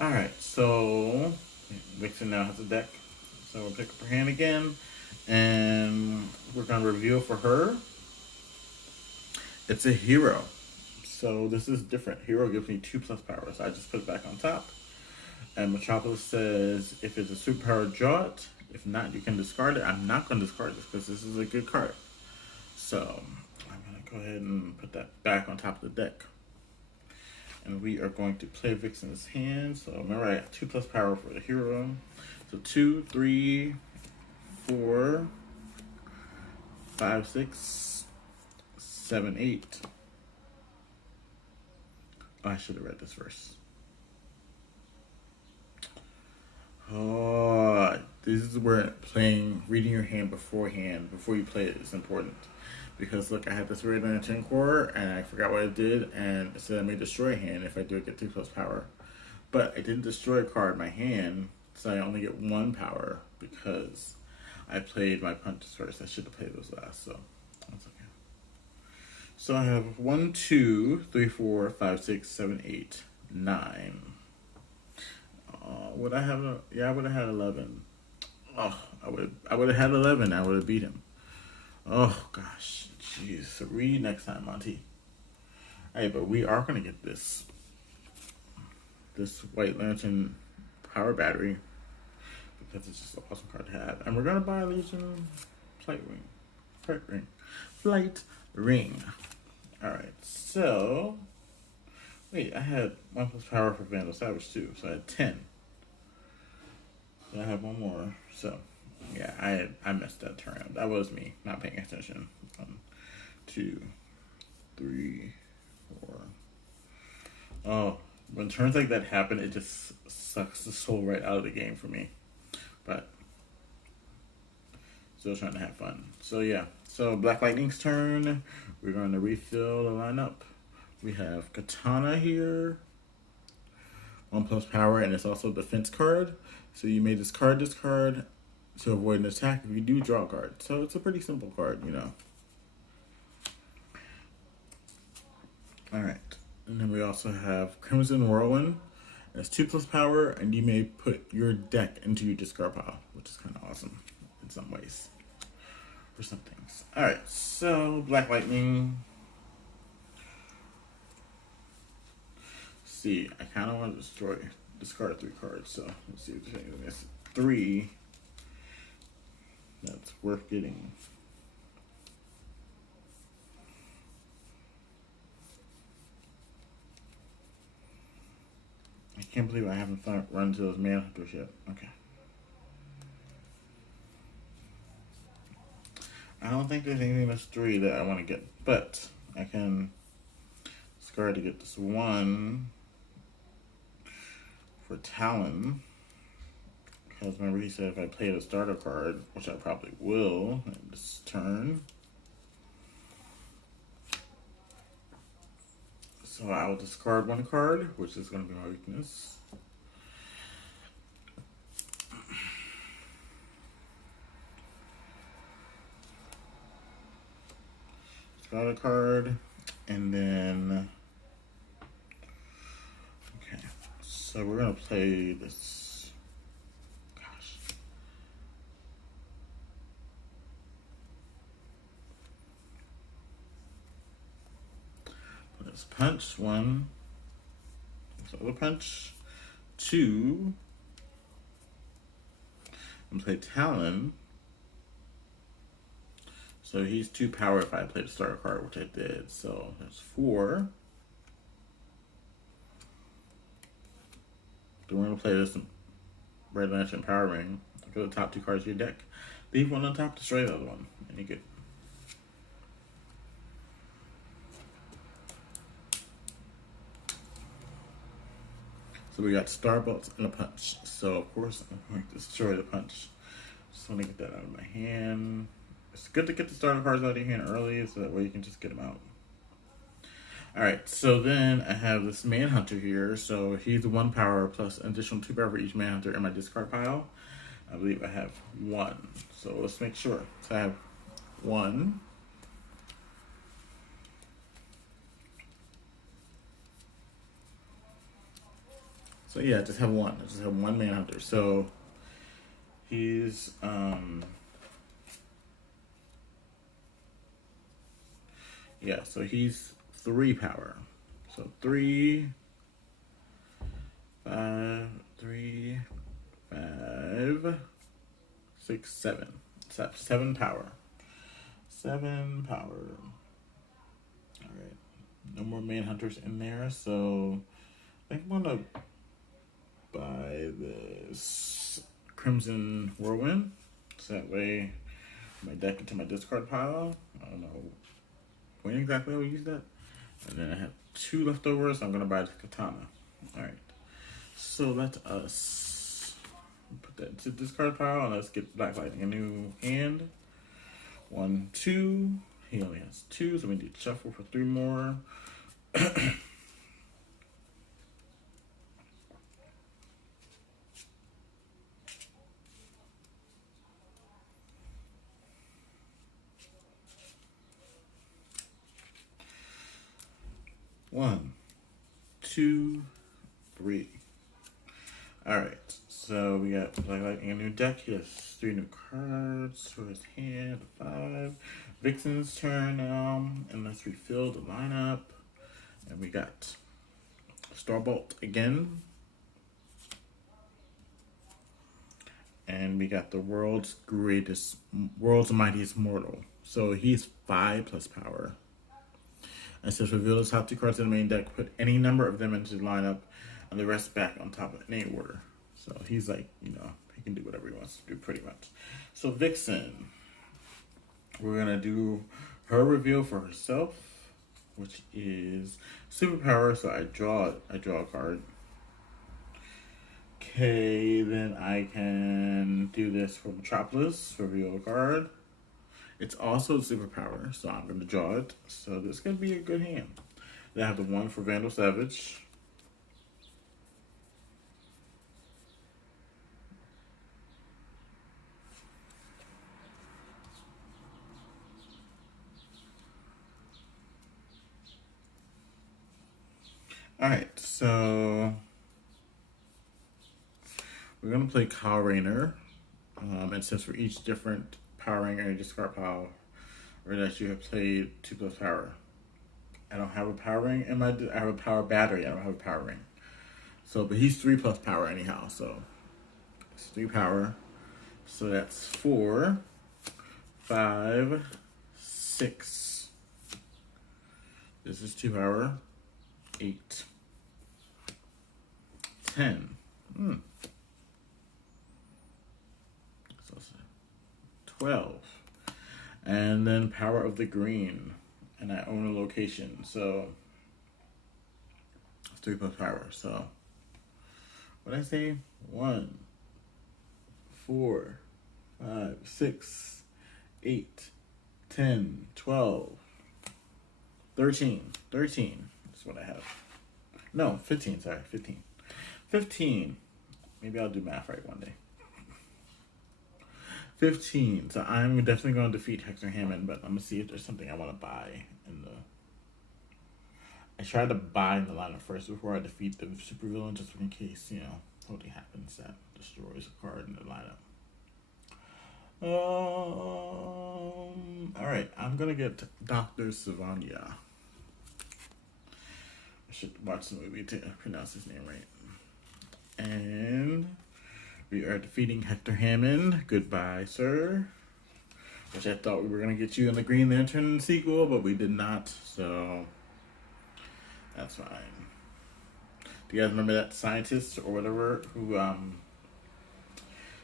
Alright, so Vixen now has a deck. So we'll pick up her hand again, and we're going to review it for her. It's a hero. So this is different. Hero gives me 2+ power, so I just put it back on top. And Metropolis says, if it's a superpower, draw it. If not, you can discard it. I'm not going to discard this because this is a good card. So I'm going to go ahead and put that back on top of the deck. And we are going to play Vixen's hand. So remember, I got 2+ power for the hero. So 2, 3, 4, 5, 6, 7, 8. Oh, I should have read this first. Oh, this is where reading your hand beforehand, before you play it, is important. Because look, I had this Red Lantern core, and I forgot what it did, and it said I may destroy a hand if I do get 2+ power. But I didn't destroy a card in my hand, so I only get 1 power because I played my punches first. I should have played those last, so that's okay. So I have 1, 2, 3, 4, 5, 6, 7, 8, 9. Would I have I would have had 11. Oh, I would have had 11. I would have beat him. Oh gosh, jeez. So read next time, Monty. Alright, but we are gonna get this White Lantern power battery because it's just an awesome card to have, and we're gonna buy a Legion Flight Ring. Alright, so wait, I had 1+ power for Vandal Savage too, so I had 10. So I have 1 more. So yeah, I messed that turn up. That was me not paying attention. 1, 2, 3, 4. Oh, when turns like that happen, it just sucks the soul right out of the game for me. But still trying to have fun. So yeah, so Black Lightning's turn. We're going to refill the lineup. We have Katana here, 1+ power, and it's also a defense card. So you may discard this card to avoid an attack if you do draw a card. So it's a pretty simple card, you know. Alright, and then we also have Crimson Whirlwind. It's 2+ power, and you may put your deck into your discard pile, which is kind of awesome in some ways. For some things. Alright, so Black Lightning. See, I kind of want to discard 3 cards, so let's see if there's anything that's 3 that's worth getting. I can't believe I haven't run into those Manhunters yet. Okay. I don't think there's anything that's 3 that I want to get, but I can discard to get this 1 for Talon. Because remember he said if I played a starter card, which I probably will this turn. So I will discard 1 card, which is going to be my weakness. Discard a card, and then okay. So we're going to play this. Let's punch 1. So other punch 2. And play Talon. So he's 2 power if I played a starter card, which I did. So that's 4. Then we're gonna play this Red Lantern Power Ring. Go to the top 2 cards of your deck. Leave 1 on top, destroy the other one, and you get. So we got Starbolt and a punch. So of course I'm going to destroy the punch. Just want to get that out of my hand. It's good to get the starter cards out of your hand early so that way you can just get them out. Alright, so then I have this Manhunter here. So he's 1 power plus an additional 2 power for each Manhunter in my discard pile. I believe I have 1. So let's make sure. So I have 1. So yeah, I just have 1. I just have 1 Manhunter. So he's yeah, so he's 3 power. So 3, 5, 3, 5, 6, 7. So 7 power. 7 power. Alright. No more Manhunters in there, so I think I'm gonna buy this Crimson Whirlwind. So that way my deck into my discard pile. I don't know when exactly I'll use that. And then I have 2 left over, so I'm gonna buy the Katana. Alright. So let us put that into the discard pile and let's get Blacklighting a new hand. 1, 2. He only has 2, so we need to shuffle for 3 more. One, 2, 3. Alright, so we got Blacklighting a new deck. He has 3 new cards for his hand. 5. Vixen's turn now, and let's refill the lineup. And we got Starbolt again. And we got the world's mightiest mortal. So he's 5 plus power. It says reveal the top 2 cards in the main deck, put any number of them into the lineup, and the rest back on top of any order. So he's like, you know, he can do whatever he wants to do pretty much. So Vixen, we're gonna do her reveal for herself, which is superpower. So I draw a card. Okay, then I can do this for Metropolis, reveal a card. It's also superpower, so I'm going to draw it. So this is going to be a good hand. Then I have the 1 for Vandal Savage. Alright, so we're going to play Kyle Rayner. And since for each different powering or discard pile, or that you have played 2 plus power. I don't have a power ring in my. I have a power battery. I don't have a power ring. So, but he's 3 plus power anyhow. So it's 3 power. So that's 4, 5, 6. This is 2 power. 8, 10. So 12. And then Power of the Green. And I own a location. So 3 plus power. So what did I say? 1, 4, 5, 6, 8, 10, 12, 13. 13 is what I have. No, 15, sorry, 15. 15. Maybe I'll do math right one day. 15. So I'm definitely going to defeat Hector Hammond, but I'm going to see if there's something I want to buy in the... I tried to buy in the lineup first before I defeat the supervillain, just in case, you know, something happens that destroys a card in the lineup. Alright, I'm going to get Dr. Savanya. I should watch the movie to pronounce his name right. And we are defeating Hector Hammond. Goodbye, sir. Which I thought we were going to get you in the Green Lantern sequel, but we did not, so that's fine. Do you guys remember that scientist or whatever who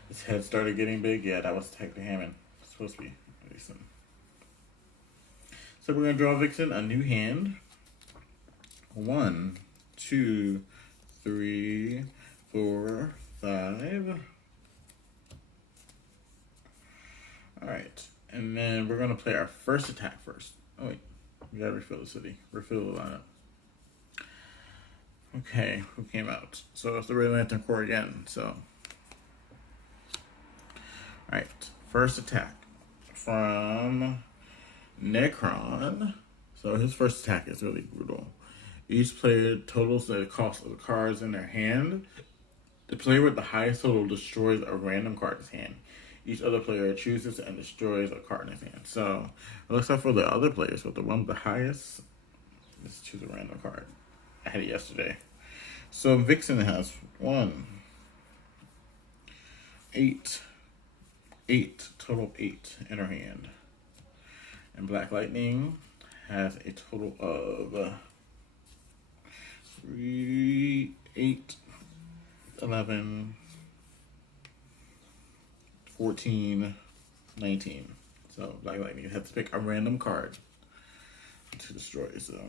his head started getting big? Yeah, that was Hector Hammond. It's supposed to be Vixen. So we're going to draw Vixen a new hand. 1, 2, 3, 4, 5. Alright, and then we're going to play our first attack first. Oh wait, we gotta refill the city. Refill the lineup. Okay, who came out? So it's the Red Lantern Corps again, so. Alright, first attack from Necron. So his first attack is really brutal. Each player totals the cost of the cards in their hand. The player with the highest total destroys a random card in his hand. Each other player chooses and destroys a card in his hand. So it looks like for the other players, with the one with the highest, let's choose a random card. I had it yesterday. So Vixen has 1, 8, total of 8 in her hand. And Black Lightning has a total of 3, 8, 11, 14, 19. So Black Lightning has to pick a random card to destroy, so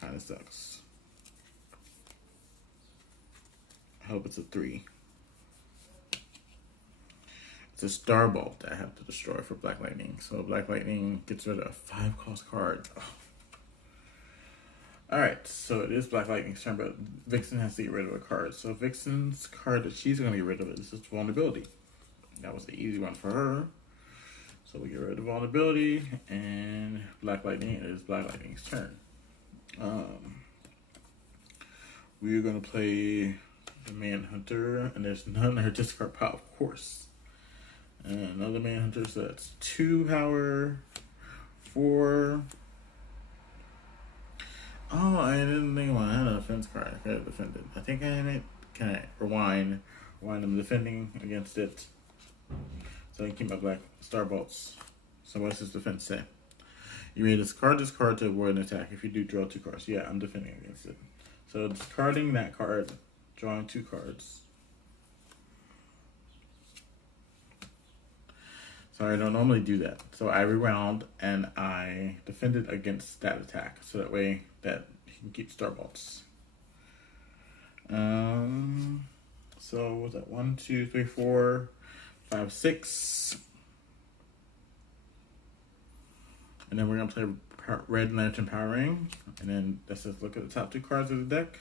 kind of sucks. I hope it's a 3. It's a Starbolt that I have to destroy for Black Lightning. So Black Lightning gets rid of a 5-cost card. Oh. Alright, so it is Black Lightning's turn, but Vixen has to get rid of a card. So Vixen's card that she's going to get rid of is just Vulnerability. That was the easy one for her. So we get rid of Vulnerability, and Black Lightning, it is Black Lightning's turn. We're going to play the Manhunter, and there's none in her discard pile, of course. And another Manhunter, so that's 2 power, 4. Oh, I didn't think I had a defense card. I could have defended. I think I had it. Can I rewind? Rewind them defending against it. So I can keep my black Starbolts. So what's his defense say? You may discard this card to avoid an attack. If you do, draw 2 cards. Yeah, I'm defending against it. So discarding that card, drawing 2 cards. So I don't normally do that. So I rewound and I defended against that attack. So that way that he can keep Starbolts. So was that 1, 2, 3, 4, 5, 6. And then we're gonna play Red Lantern Power Ring. And then that says look at the top 2 cards of the deck.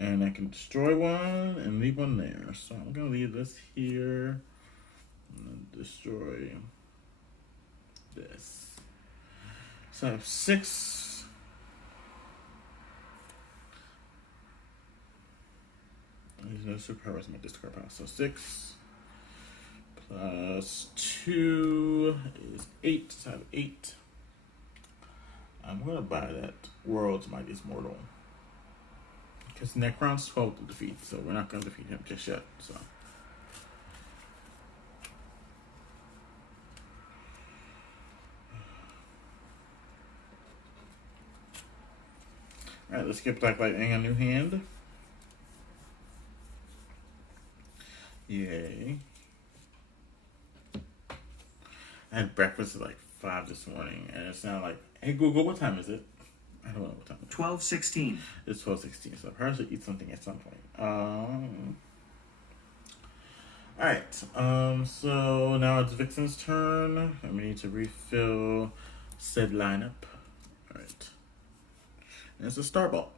And I can destroy one and leave one there. So I'm gonna leave this here. And destroy this. So I have 6. There's no superpowers in my discard pile. So 6 plus 2 is 8. So I have 8. I'm gonna buy that World's Mightiest Mortal. Because Necron's 12 to defeat, so we're not gonna defeat him just yet. So alright, let's get Black Lightning a new hand. Yay. I had breakfast at like 5 this morning, and it's now like, hey Google, what time is it? I don't know what time it is. 12:16. It's 12:16, so I probably should eat something at some point. Alright, so now it's Vixen's turn, and we need to refill said lineup. Alright. And it's a Starbolt.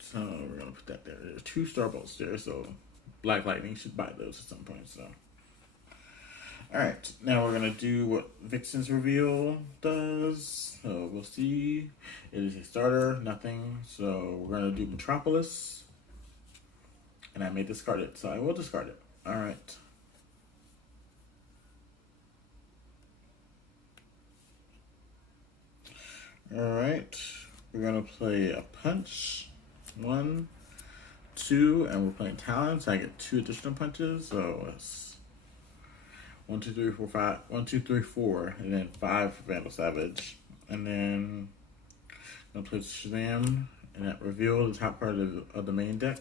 So we're going to put that there. There's 2 Starbolts there, so Black Lightning should buy those at some point, so. Alright, now we're going to do what Vixen's reveal does. So we'll see. It is a starter, nothing. So we're going to do Metropolis. And I may discard it, so I will discard it. Alright. Alright. We're going to play a punch. 1, 2, and we're playing Talon, so I get 2 additional punches. So it's 1, 2, 3, 4, 5. 1, 2, 3, 4, and then 5 for Vandal Savage. And then I'm gonna play Shazam, and that reveal the top part of the main deck.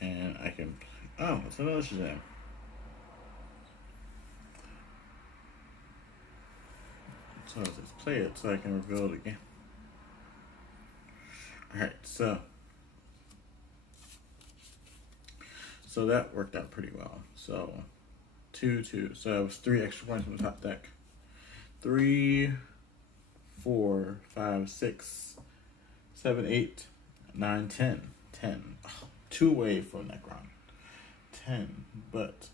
And I can, oh, it's another Shazam. So let's play it so I can reveal it again. Alright, so So that worked out pretty well. So 2-2. So that was 3 extra points from the top deck. 3, 4, 5, 6, 7, 8, 9, 10. 10. Oh, 2 away from Necron. 10. But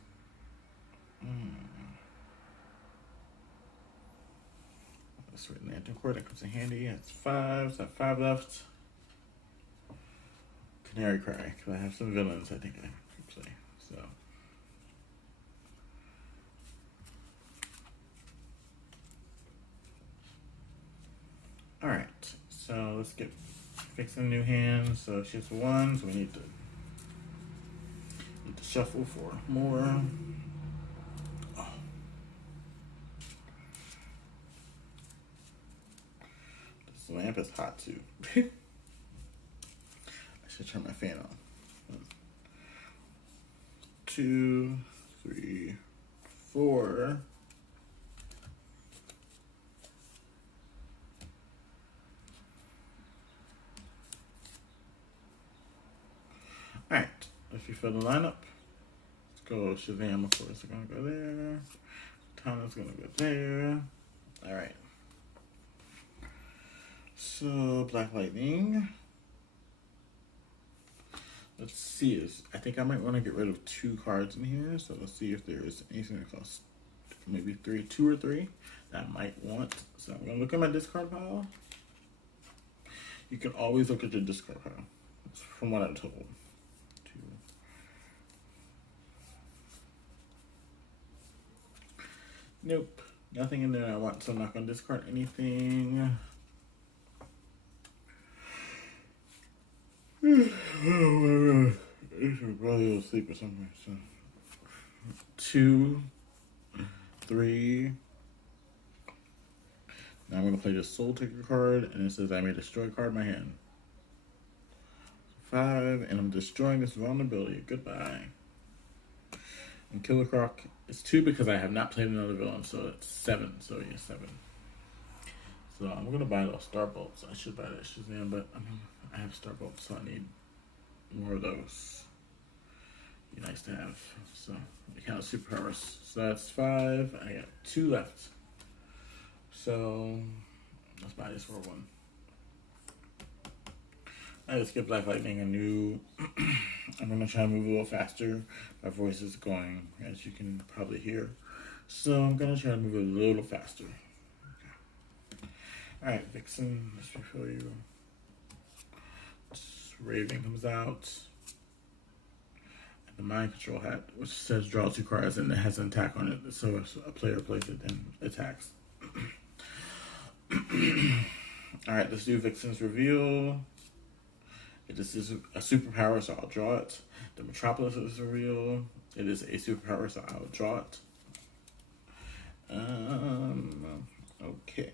this red lantern cord that comes in handy. That's 5. So I have 5 left. Canary Cry, because I have some villains I think I could play. So alright, so let's get Vixen a new hand. So she has 1, so we need to shuffle for more. Oh. This lamp is hot too. I should turn my fan on. 1, 2, 3, 4. Alright, if you fill the lineup, let's go Shazam, of course, we're gonna go there. Tana's gonna go there. Alright. So, Black Lightning. Let's see, I think I might want to get rid of 2 cards in here, so let's see if there's anything that costs maybe 2 or 3 that I might want. So I'm gonna look at my discard pile. You can always look at your discard pile, from what I'm told. 2. Nope, nothing in there I want, so I'm not gonna discard anything. Oh, I should probably go to sleep or something. So 2, 3. Now I'm gonna play this Soul Taker card, and it says I may destroy a card in my hand. 5, and I'm destroying this vulnerability. Goodbye. And Killer Croc is 2 because I have not played another villain, so it's 7. So yeah, 7. So I'm gonna buy those Star Bolts. I should buy that Shazam, but I mean, I have Star Bolts, so I need more of those. Be nice to have. So I count superpowers. So that's 5. I got 2 left. So let's buy this for 1. Let's give Black Lightning a new. I'm gonna try to move a little faster. My voice is going, as you can probably hear. So I'm gonna try to move a little faster. Okay. Alright, Vixen, let's refill you. Raven comes out. And the Mind Control hat, which says draw 2 cards and it has an attack on it. So if a player plays it, then attacks. Alright, let's do Vixen's reveal. It is a superpower, so I'll draw it. The Metropolis is reveal. It is a superpower, so I'll draw it. Okay.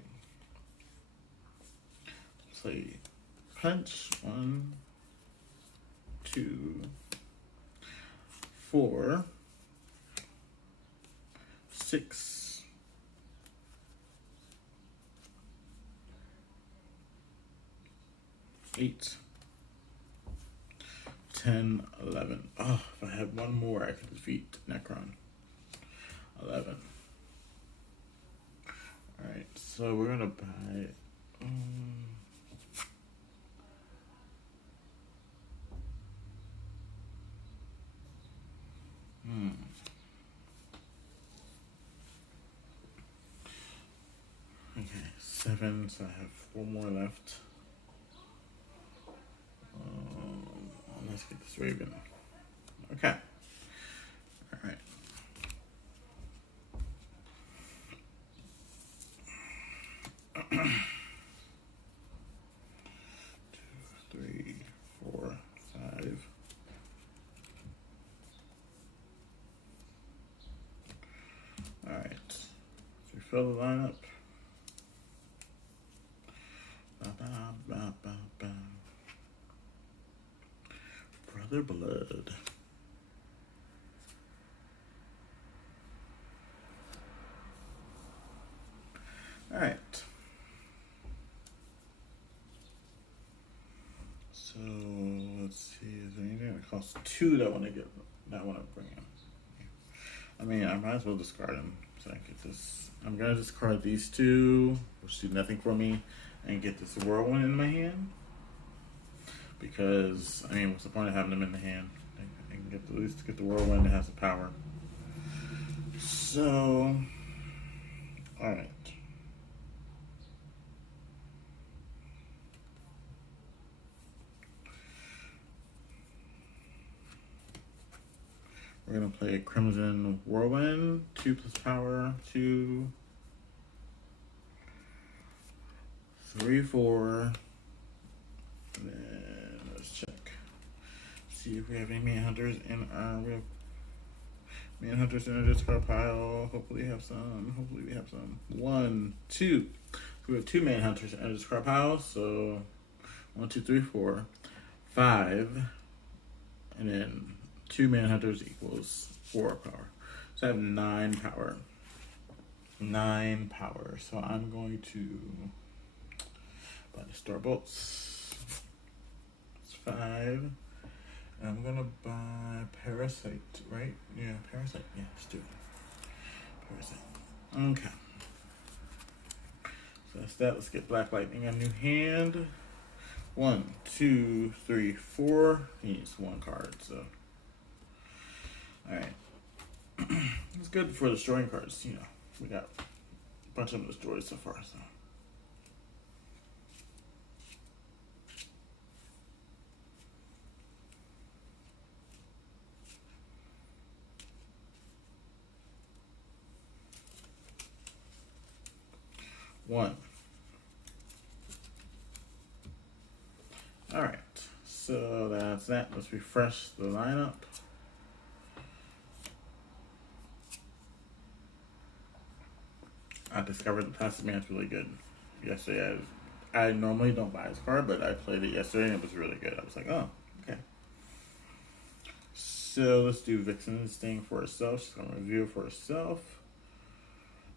Play punch. 1, 2, 4, 6, 8, 10, 11. Oh, if I had 1 more, I could defeat Necron. 11. Alright, so we're gonna buy. Okay, 7, so I have 4 more left. Let's get this Raven. Okay. Alright. Two, 3, 4, 5. Alright. Let's refill the lineup. Brother Blood. Alright. So let's see, is there anything that costs 2 that I want to get I want to bring him. I mean, I might as well discard him. So I get this. I'm going to discard these two, which do nothing for me, and get this Whirlwind in my hand. Because, I mean, what's the point of having them in the hand? I can get at least get the Whirlwind that has the power. So, alright. We're going to play Crimson Whirlwind, 2 plus power, 2, 3, 4, and then let's check. See if we have any Manhunters in our, we have Manhunters in our discard pile. Hopefully we have some. 1, 2. So we have 2 Manhunters in our discard pile, so 1, 2, 3, 4, 5, and then 2 Manhunters equals 4 power. So I have 9 power. 9 power. So I'm going to buy the Star Bolts. It's 5. And I'm going to buy Parasite, right? Yeah, Parasite. Yeah, let's do it. Parasite. Okay. So that's that. Let's get Black Lightning a new hand. 1, 2, 3, 4. He needs 1 card, so. Alright. It's good for destroying cards, you know. We got a bunch of them destroyed so far, so. One. Alright. So that's that. Let's refresh the lineup. I discovered the Plastic Man's really good yesterday. I normally don't buy his card, but I played it yesterday and it was really good. I was like, oh, okay. So let's do Vixen's thing for herself. She's going to review it for herself.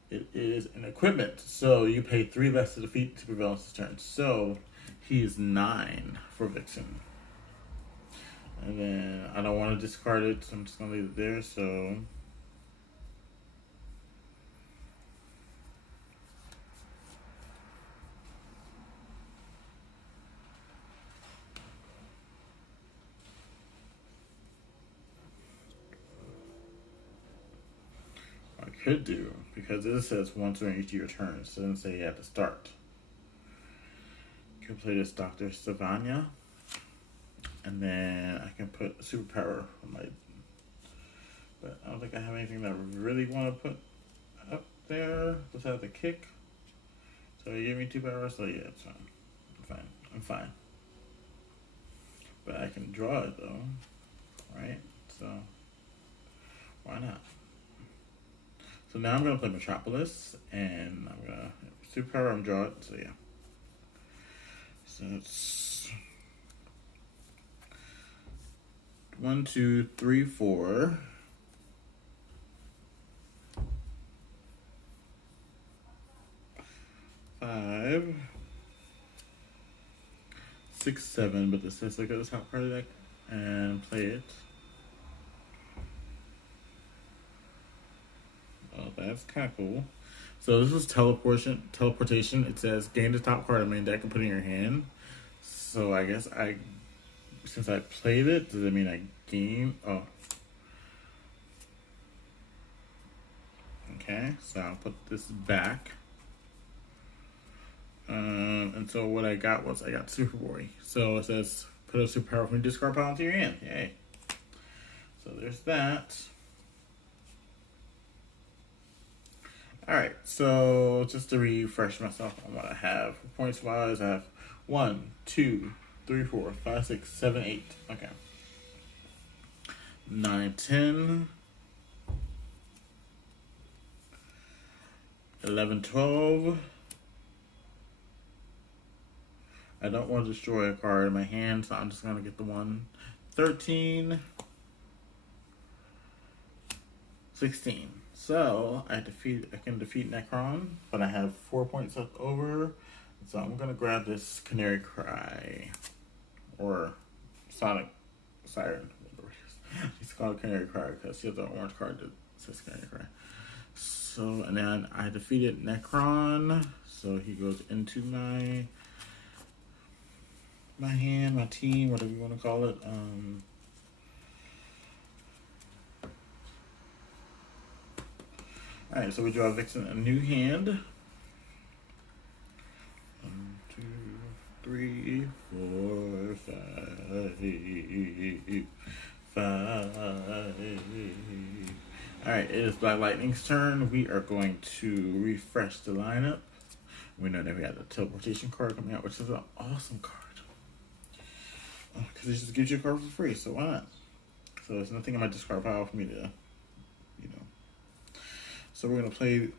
It is an equipment. So you pay 3 less to defeat to prevail on his turn. So he is 9 for Vixen. And then I don't want to discard it, so I'm just going to leave it there. So could do, because this says once during each of your turns, so it doesn't say you have to start. You can play this Dr. Savanya, and then I can put superpower on my, but I don't think I have anything that I really want to put up there besides the kick. So you give me 2 power, so yeah, it's fine. I'm fine. But I can draw it though, right? So why not? So now I'm going to play Metropolis, and I'm going to superpower and draw it, so yeah. So it's 1, 2, 3, 4. 5, 6, 7, but this says look at the top card of the deck and play it. Oh, that's kind of cool. So this is teleportation. It says gain the top card of the main deck and put it in your hand. So I guess since I played it, does it mean I gain? Oh. Okay, so I'll put this back. And so what I got was I got Superboy. So it says put a superpower from your discard pile into your hand. Yay. So there's that. Alright, so just to refresh myself on what I have. Points wise, I have 1, 2, 3, 4, 5, 6, 7, 8. Okay. 9, 10. 11, 12. I don't want to destroy a card in my hand, so I'm just going to get the 1. 13. 16. So I can defeat Necron, but I have 4 points left over. So I'm gonna grab this Canary Cry or Sonic Siren, whatever it is. called Canary Cry because she has an orange card that says Canary Cry. So, and then I defeated Necron, so he goes into my hand, my team, whatever you want to call it. Alright, so we draw Vixen a new hand. 1, 2, 3, 4, 5. Alright, it is Black Lightning's turn. We are going to refresh the lineup. We know that we have the teleportation card coming out, which is an awesome card. Because it just gives you a card for free, so why not? So there's nothing in my discard pile for me to, you know. So we're going to play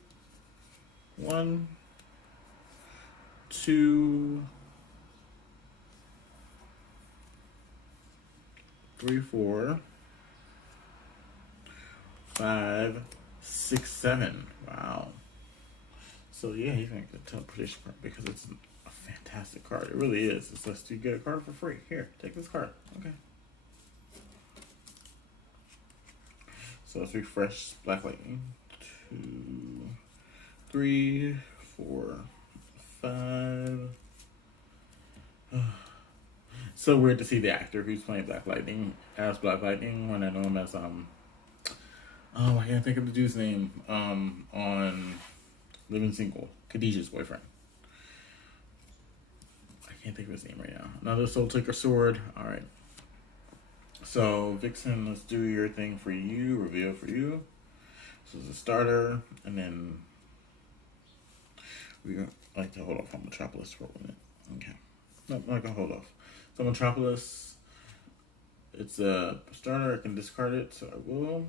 1, 2, 3, 4, 5, 6, 7. Wow. So yeah, he's going to get a teleportation card because it's a fantastic card. It really is. It lets you get a card for free. Here, take this card. Okay. So let's refresh Black Lightning. 2, 3, 4, 5. So weird to see the actor who's playing Black Lightning as Black Lightning when I know him as I can't think of the dude's name on Living Single, Khadijah's boyfriend. I can't think of his name right now. Another Soul Taker sword. All right. So Vixen, let's do your thing for you. Reveal for you. This is a starter, and then we like to hold off on Metropolis for a minute. Okay. No, I'm not gonna hold off. So Metropolis, it's a starter. I can discard it, so I will.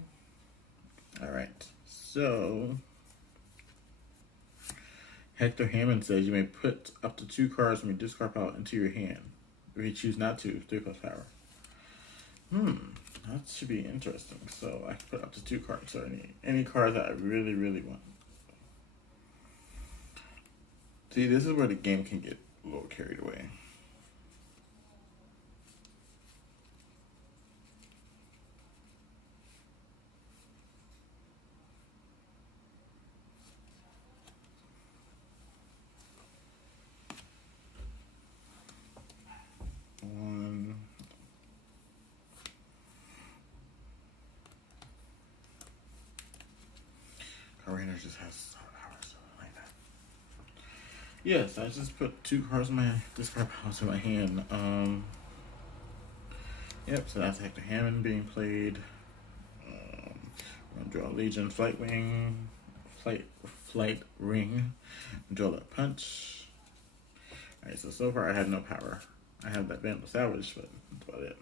All right. So Hector Hammond says you may put up to 2 cards from your discard pile into your hand. If you choose not to, 3+ power. That should be interesting. So I can put up to 2 cards, or any cards that I really, really want. See, this is where the game can get a little carried away. Arena just has powers like that. Yes, I just put 2 cards in my discard pile to my hand. Yep, so that's Hector Hammond being played. We're gonna draw Legion Flight Ring, draw that punch. Alright, so far I had no power. I have that Vandal Savage, but that's about it.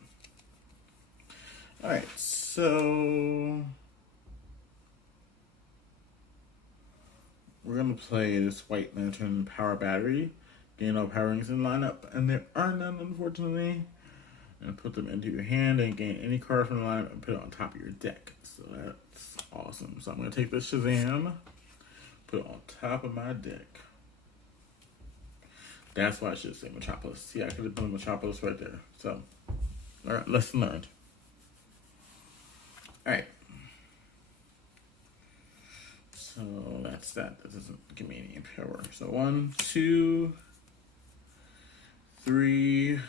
Alright, so we're going to play this White Lantern Power Battery. Gain all power rings in lineup, and there are none, unfortunately. And put them into your hand and gain any card from the lineup and put it on top of your deck. So that's awesome. So I'm going to take this Shazam, put it on top of my deck. That's why I should say Metropolis. See, I could have done Metropolis right there. So, all right, lesson learned. All right. So that's that. That doesn't give me any power. So 1, 2, 3.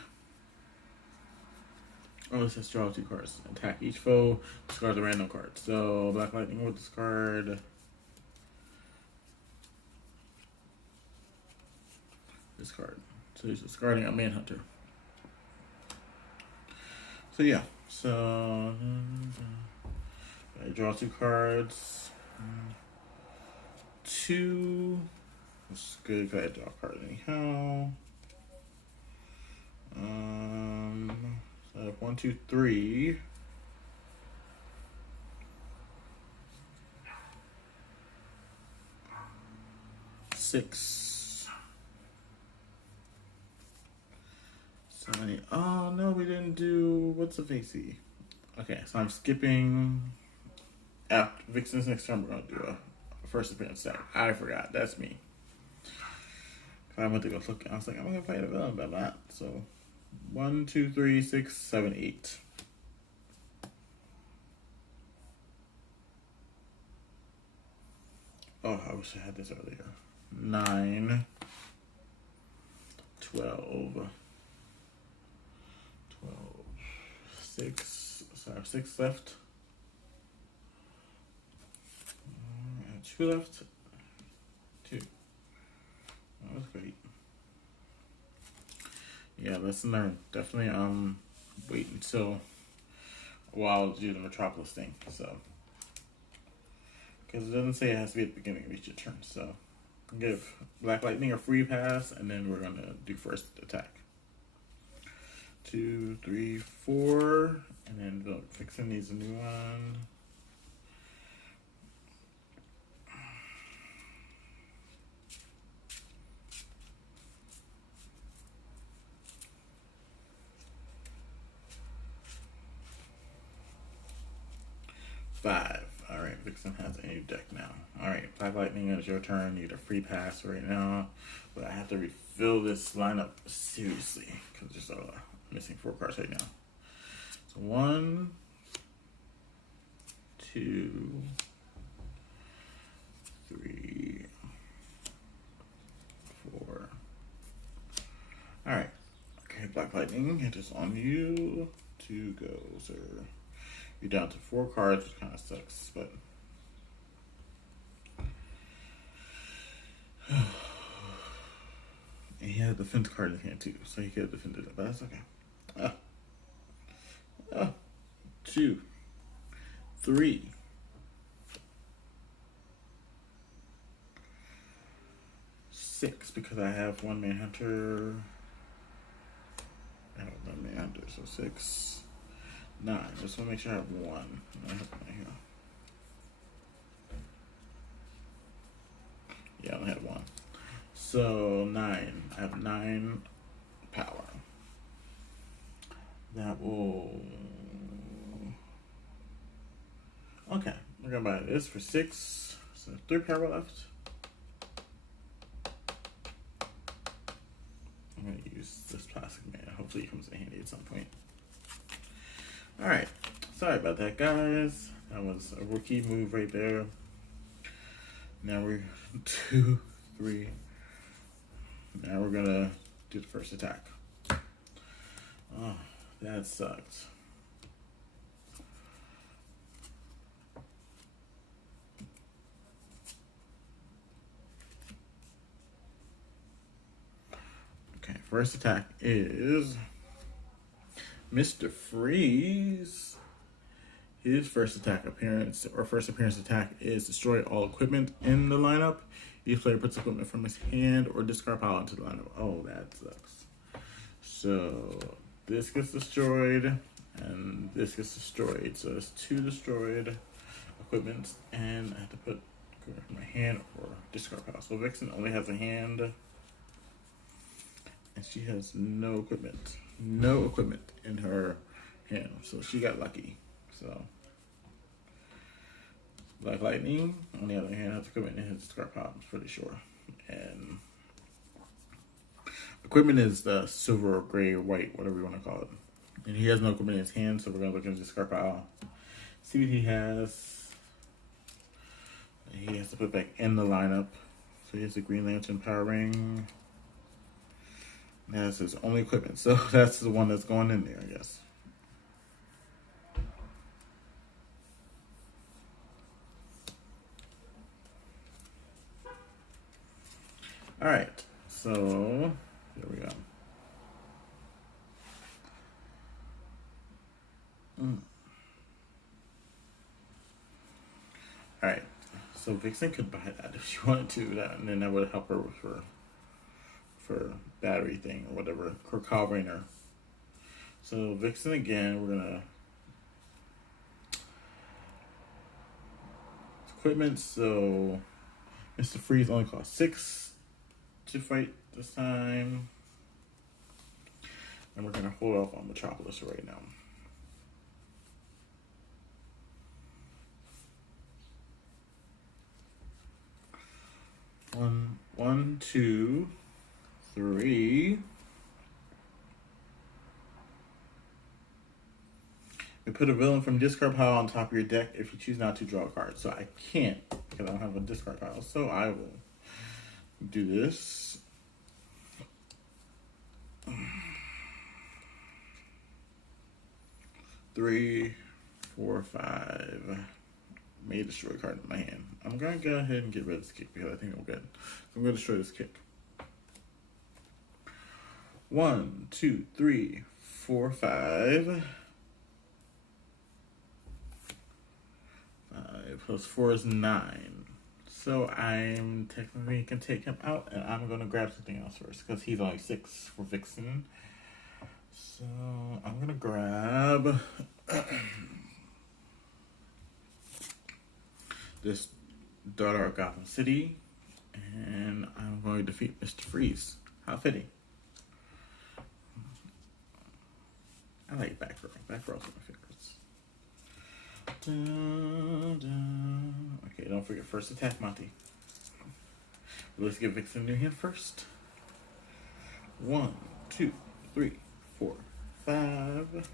Oh, it says draw 2 cards. Attack each foe. Discard the random card. So Black Lightning will discard this card. So he's discarding a Manhunter. So yeah. So I draw 2 cards. 2. It's good if I draw a card anyhow. So 1, 2, 3. 6. 7, 8. Oh no, we didn't do what's a facey. Okay, so I'm skipping after Vixen's next turn. We're gonna do a first appearance stack. I forgot. That's me. I went to go look. I was like, I'm gonna fight a villain, but not. So 1, 2, 3, 6, 7, 8. Oh, I wish I had this earlier. 9, 12, 12, 6. So I have 6 left. 2 left. 2. That was great. Yeah, lesson learned. Definitely wait until a while to do the Metropolis thing. So because it doesn't say it has to be at the beginning of each turn. So give Black Lightning a free pass, and then we're gonna do first attack. 2, 3, 4, and then Vixen needs a new one. Five. All right, Vixen has a new deck now. All right, Black Lightning, is your turn. You get a free pass right now, but I have to refill this lineup seriously because there's missing 4 cards right now. So 1, 2, 3, 4. All right. Okay, Black Lightning, it is on you to go, sir. You're down to 4 cards, which kind of sucks, but and he had a defense card in his hand too, so he could have defended it, but that's okay. 2, 3, 6, because I have 1 Manhunter. I have 1 Manhunter, so 6, 9. Just want to make sure I have 1. I have 1 here. Yeah, I only have 1. So 9. I have 9 power. That will. Okay, we're gonna buy this for 6. So 3 power left. I'm gonna use this plastic man. Hopefully it comes in handy at some point. Alright, sorry about that, guys. That was a rookie move right there. Now we're 2, 3. Now we're gonna do the first attack. Oh, that sucked. Okay, first attack is Mr. Freeze. His first appearance attack is destroy all equipment in the lineup. Each player puts equipment from his hand or discard pile into the lineup. Oh, that sucks. So this gets destroyed and this gets destroyed. So it's 2 destroyed equipment, and I have to put equipment from my hand or discard pile. So Vixen only has a hand, and she has no equipment in her hand. So she got lucky. So Black Lightning, on the other hand, has equipment in his discard pile, I'm pretty sure. And equipment is the silver, gray, or white, whatever you want to call it. And he has no equipment in his hand, so we're going to look at his discard pile. See what he has. He has to put back in the lineup. So he has the Green Lantern Power Ring. That's his only equipment. So that's the one that's going in there, I guess. All right, so there we go. All right, so Vixen could buy that if she wanted to, and then that would help her with her battery thing or whatever, her covering her. So Vixen again, we're gonna equipment. So Mr. Freeze only costs 6 to fight this time, and we're gonna hold off on Metropolis right now. One, 2, 3, You put a villain from discard pile on top of your deck if you choose not to draw a card. So I can't because I don't have a discard pile. So I will do this. 3, 4, 5. May destroy a card in my hand. I'm going to go ahead and get rid of this kick because I think I'm good. So I'm going to destroy this kick. 1, 2, 3, 4, 5. 5 plus 4 is 9. So I'm technically can take him out, and I'm going to grab something else first because he's only 6 for Vixen. So I'm going to grab this Daughter of Gotham City, and I'm going to defeat Mr. Freeze. How fitting. I like back row. Back row's one of my favorites. Okay, don't forget first attack, Monty. Let's get Vixen in your hand first. 1, 2, 3, 4, 5.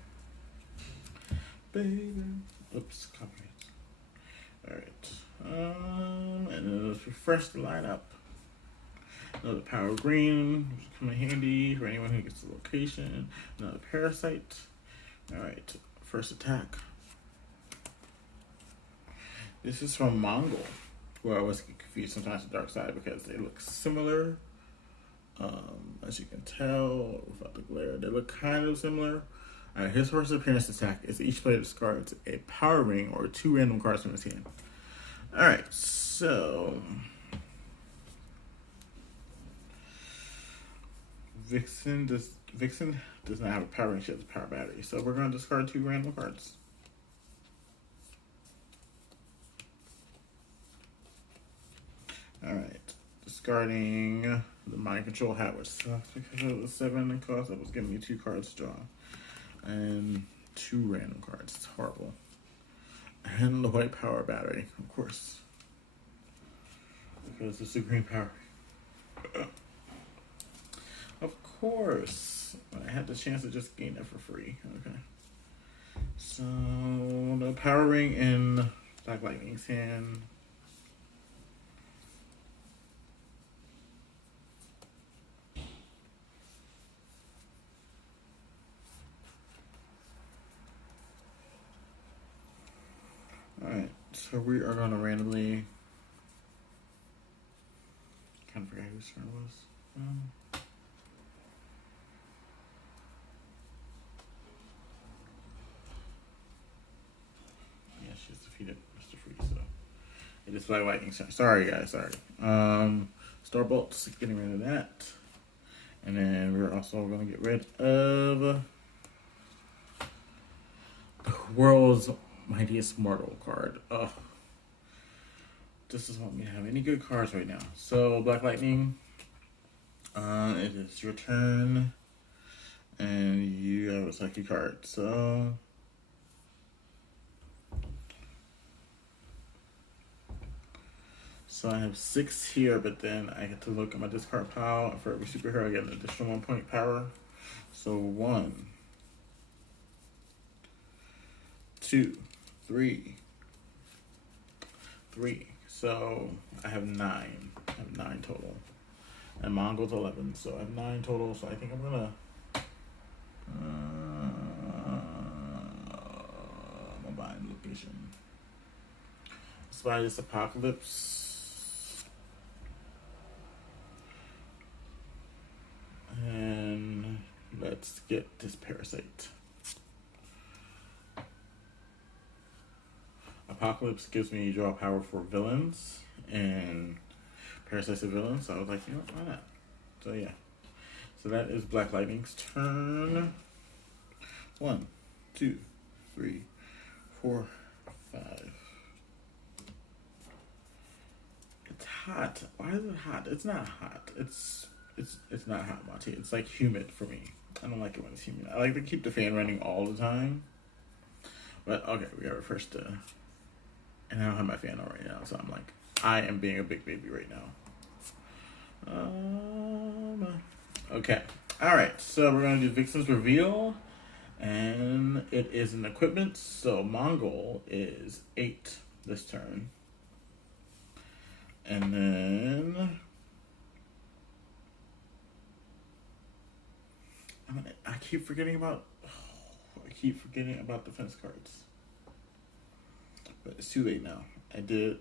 Baby. Oops, copyright. Alright. And then let's refresh the lineup. Another Power Green, which will come in handy for anyone who gets the location. Another Parasite. Alright, first attack. This is from Mongol, who I always get confused sometimes with Dark Side because they look similar. As you can tell, without the glare, they look kind of similar. Alright, his first appearance attack is each player discards a Power Ring or 2 random cards from his hand. Alright, so Vixen does not have a Power Ring, she has a Power Battery. So we're going to discard 2 random cards. Alright, discarding the Mind Control hat, which sucks because of the 7 in cost. That was giving me 2 cards to draw. And 2 random cards. It's horrible. And the White Power Battery, of course. Because it's a green power. Of course. I had the chance to just gain it for free. Okay. So, the Power Ring in Black Lightning's hand. Alright, so we are going to randomly... kind of forgot whose turn it was. Yeah, she's defeated Mr. Freeze, so... it is Black Lightning's turn. Sorry, guys, sorry. Starbolt's getting rid of that. And then we're also going to get rid of... the world's mightiest mortal card. Ugh. This doesn't want me to have any good cards right now. So, Black Lightning, it is your turn, and you have a psychic card. So, I have 6 here, but then I get to look at my discard pile, and for every superhero I get an additional 1 point power. So 1, 2, 3. So I have 9. I have 9 total. And Mongol's 11, so I have 9 total. So I think I'm gonna bind location. Spy this Apocalypse. And let's get this Parasite. Apocalypse gives me draw power for villains, and Parasite's a villain, so I was like, you know, why not? So yeah. So that is Black Lightning's turn. 1, 2, 3, 4, 5. It's hot. Why is it hot? It's not hot. It's not hot, Monty. It's like humid for me. I don't like it when it's humid. I like to keep the fan running all the time. But okay, we got our first and I don't have my fan on right now, so I'm like, I am being a big baby right now. Okay. Alright, so we're going to do Vixen's reveal. And it is an equipment, so Mongol is 8 this turn. And then I keep forgetting about defense cards. But it's too late now. I did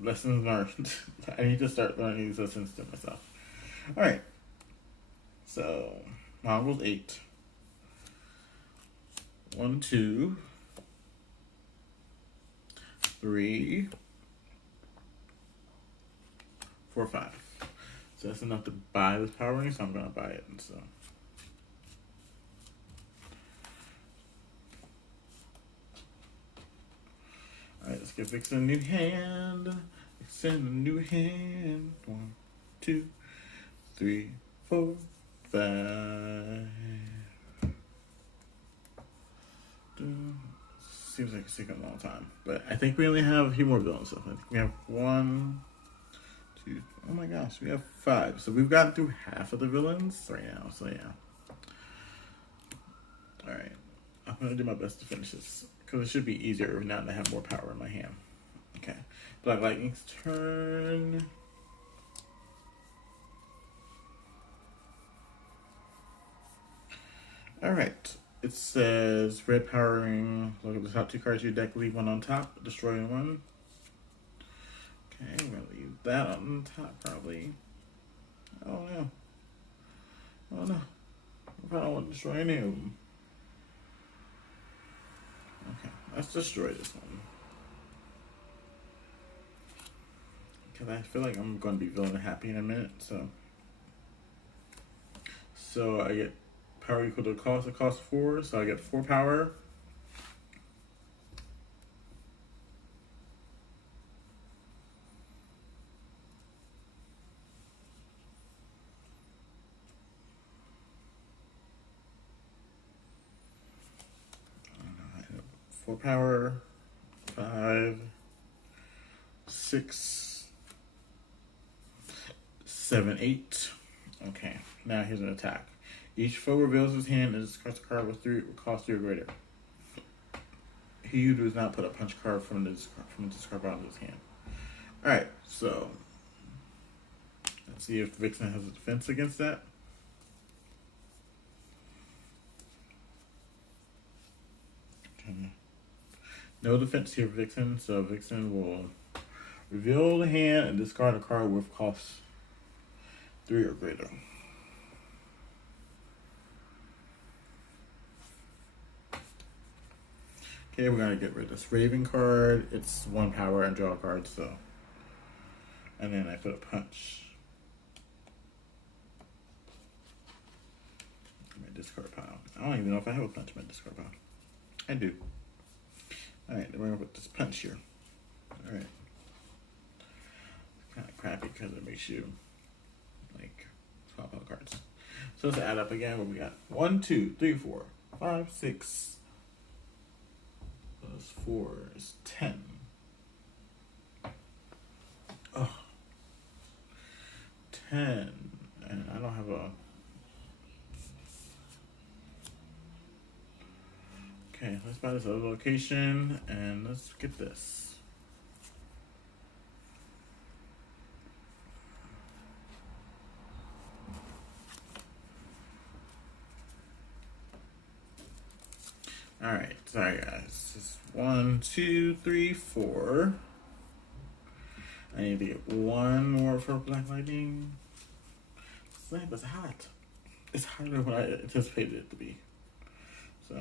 lessons learned. I need to start learning these lessons to myself. Alright. So Mongol's 8. 1, 2, 3, 4, 5. So that's enough to buy this power ring, so I'm gonna buy it. And so alright, let's give Vixen a new hand. Vixen a new hand. 1, 2, 3, 4, 5. Seems like it's taking a long time, but I think we only have a few more villains. So I think we have 1, 2. Oh my gosh, we have 5. So we've gotten through half of the villains right now. So yeah. All right, I'm gonna do my best to finish this because it should be easier now that I have more power in my hand. Okay, Black Lightning's turn. All right. It says red powering. Look at the top 2 cards of your deck. Leave 1 on top. Destroy 1. Okay, I'm gonna leave that on top probably. Oh no. Oh no. I don't want to destroy any of them. Okay, let's destroy this one. Because I feel like I'm going to be villain happy in a minute. So I get power equal to the cost. It costs 4, so I get 4 power. Four power, 5, 6, 7, 8. Okay, now here's an attack. Each foe reveals his hand and discards a card with 3 cost 3 or greater. He who does not put a punch card from the discard pile of his hand. Alright, so let's see if Vixen has a defense against that. No defense here for Vixen, so Vixen will reveal the hand and discard a card with cost 3 or greater. Okay, we're gonna get rid of this Raven card. It's 1 power and draw a card, so. And then I put a punch. My discard pile. I don't even know if I have a punch in my discard pile. I do. Alright, then we're gonna put this punch here. Alright. It's kind of crappy because it makes you, like, swap out cards. So let's add up again what we got. 1, 2, 3, 4, 5, 6. Plus 4 is 10. Oh. 10. And I don't have a... Okay, let's buy this other location and let's get this. Alright, sorry guys. This is 1, 2, 3, 4. I need to get 1 more for Black Lightning. This lamp is hot. It's hotter than what I anticipated it to be. So.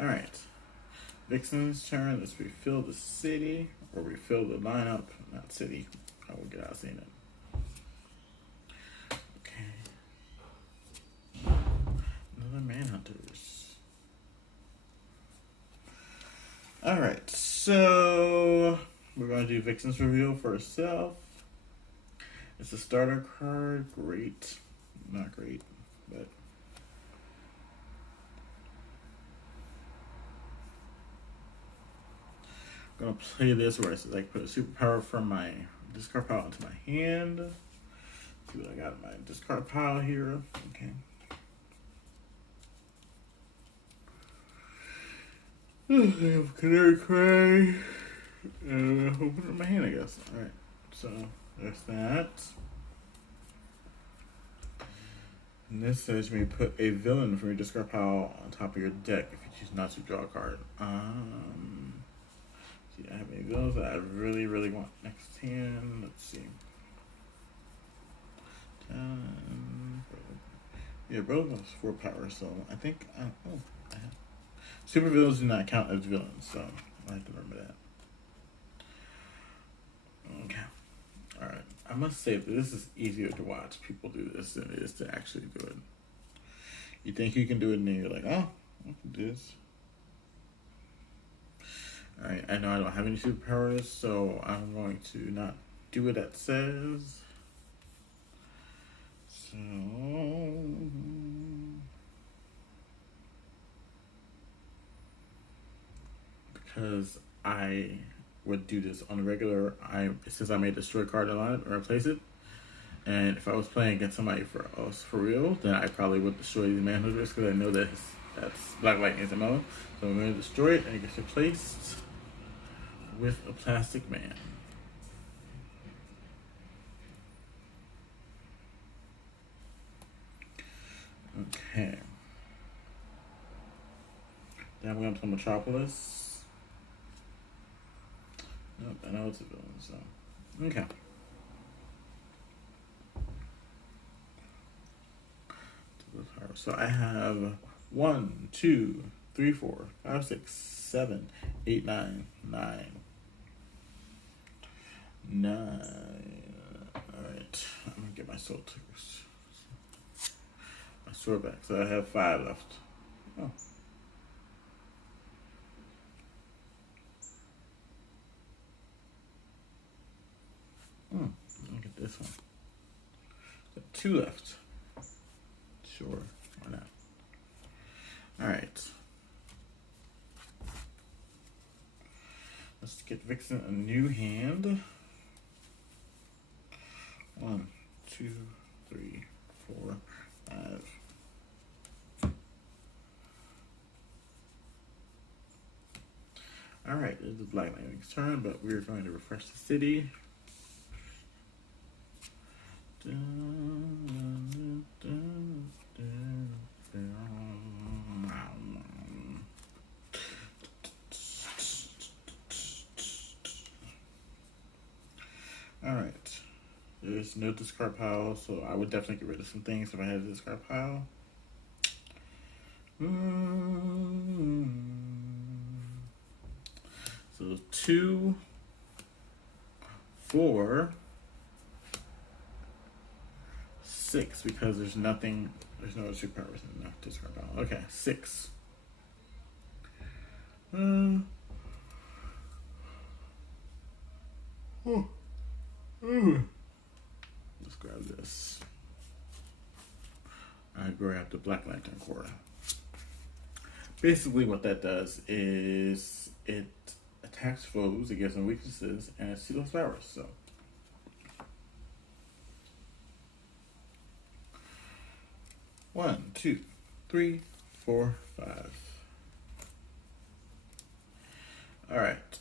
Alright. Vixen's turn. Let's refill the city. Or refill the lineup. Not city. I will get out of seeing it. Okay. Another Manhunters. Alright. So we're going to do Vixen's reveal for herself. It's a starter card. Great. Not great. But gonna play this where it's like put a superpower from my discard pile into my hand. See what I got in my discard pile here. Okay. I have Canary Cray. Open it in my hand, I guess. Alright. So there's that. And this says you may put a villain from your discard pile on top of your deck if you choose not to draw a card. See, I have any villains that I really, really want next hand. Let's see. Yeah, Bro has 4 power, so I think. I have. Super villains do not count as villains, so I have to remember that. Okay. Alright. I must say that this is easier to watch people do this than it is to actually do it. You think you can do it and then you're like, oh, I can do this. Alright, I know I don't have any superpowers, so I'm going to not do what that says. So because I would do this on a regular, since I may destroy a card in line or replace it, and if I was playing against somebody for real, then I probably would destroy the manhunters because I know that that's Black Lightning is a mellow. So I'm going to destroy it and it gets replaced with a plastic man. Okay. Then we're going to Metropolis. Nope, I know it's a villain, so. Okay. So I have 1, 2, 3, 4, 5, 6, 7, 8, 9, 9. 9. Alright. I'm gonna get my soul tickers. My sword back. So I have 5 left. Oh. Look at this one. Got 2 left. Sure, why not? Alright. Let's get Vixen a new hand. 1, 2, 3, 4, 5. Alright, this is Black Lightning's turn, but we're going to refresh the city. Alright. There's no discard pile, so I would definitely get rid of some things if I had a discard pile. So 2, 4, 6, because there's no superpowers in the discard pile. Okay, 6. Let's grab this. I grab the Black Lantern Core. Basically what that does is it attacks foes, it gives them weaknesses, and it steals powers, so. One, 2, 3, 4, 5. All right.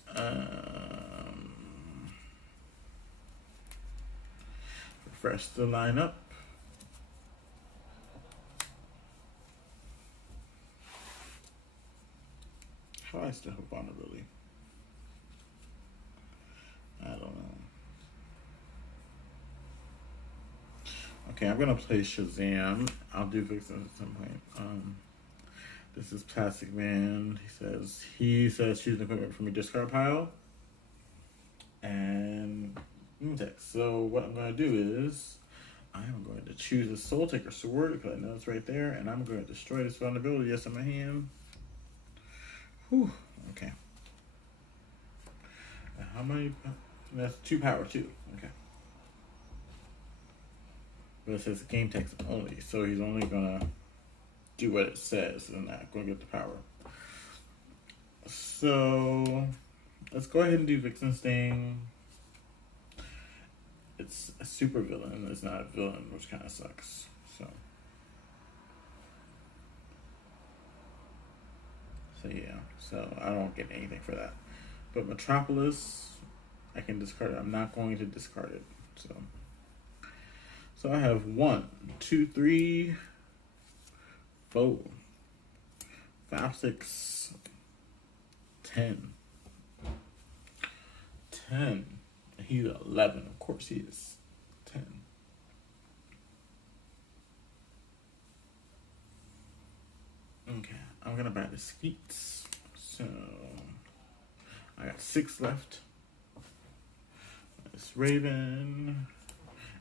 Refresh the lineup. How do I still have vulnerability? I don't know. Okay, I'm gonna play Shazam. I'll do Vixen at some point. This is Plastic Man. He says choose an equipment from your discard pile. And text. So what I'm gonna do is I'm going to choose a Soul Taker sword because I know it's right there, and I'm going to destroy this vulnerability that's in my hand. Whew. Okay. How many? That's 2 power too. Okay. But it says game text only, so he's only gonna do what it says and not gonna get the power. So let's go ahead and do Vixen Sting. It's a super villain. It's not a villain, which kind of sucks. So yeah. So I don't get anything for that. But Metropolis, I can discard it. I'm not going to discard it. So I have 1, 2, 3, 4, 5, 6, 10. 10. He's 11. Of course he is. 10. Okay, I'm gonna buy the Skeets. So I got 6 left. This Raven.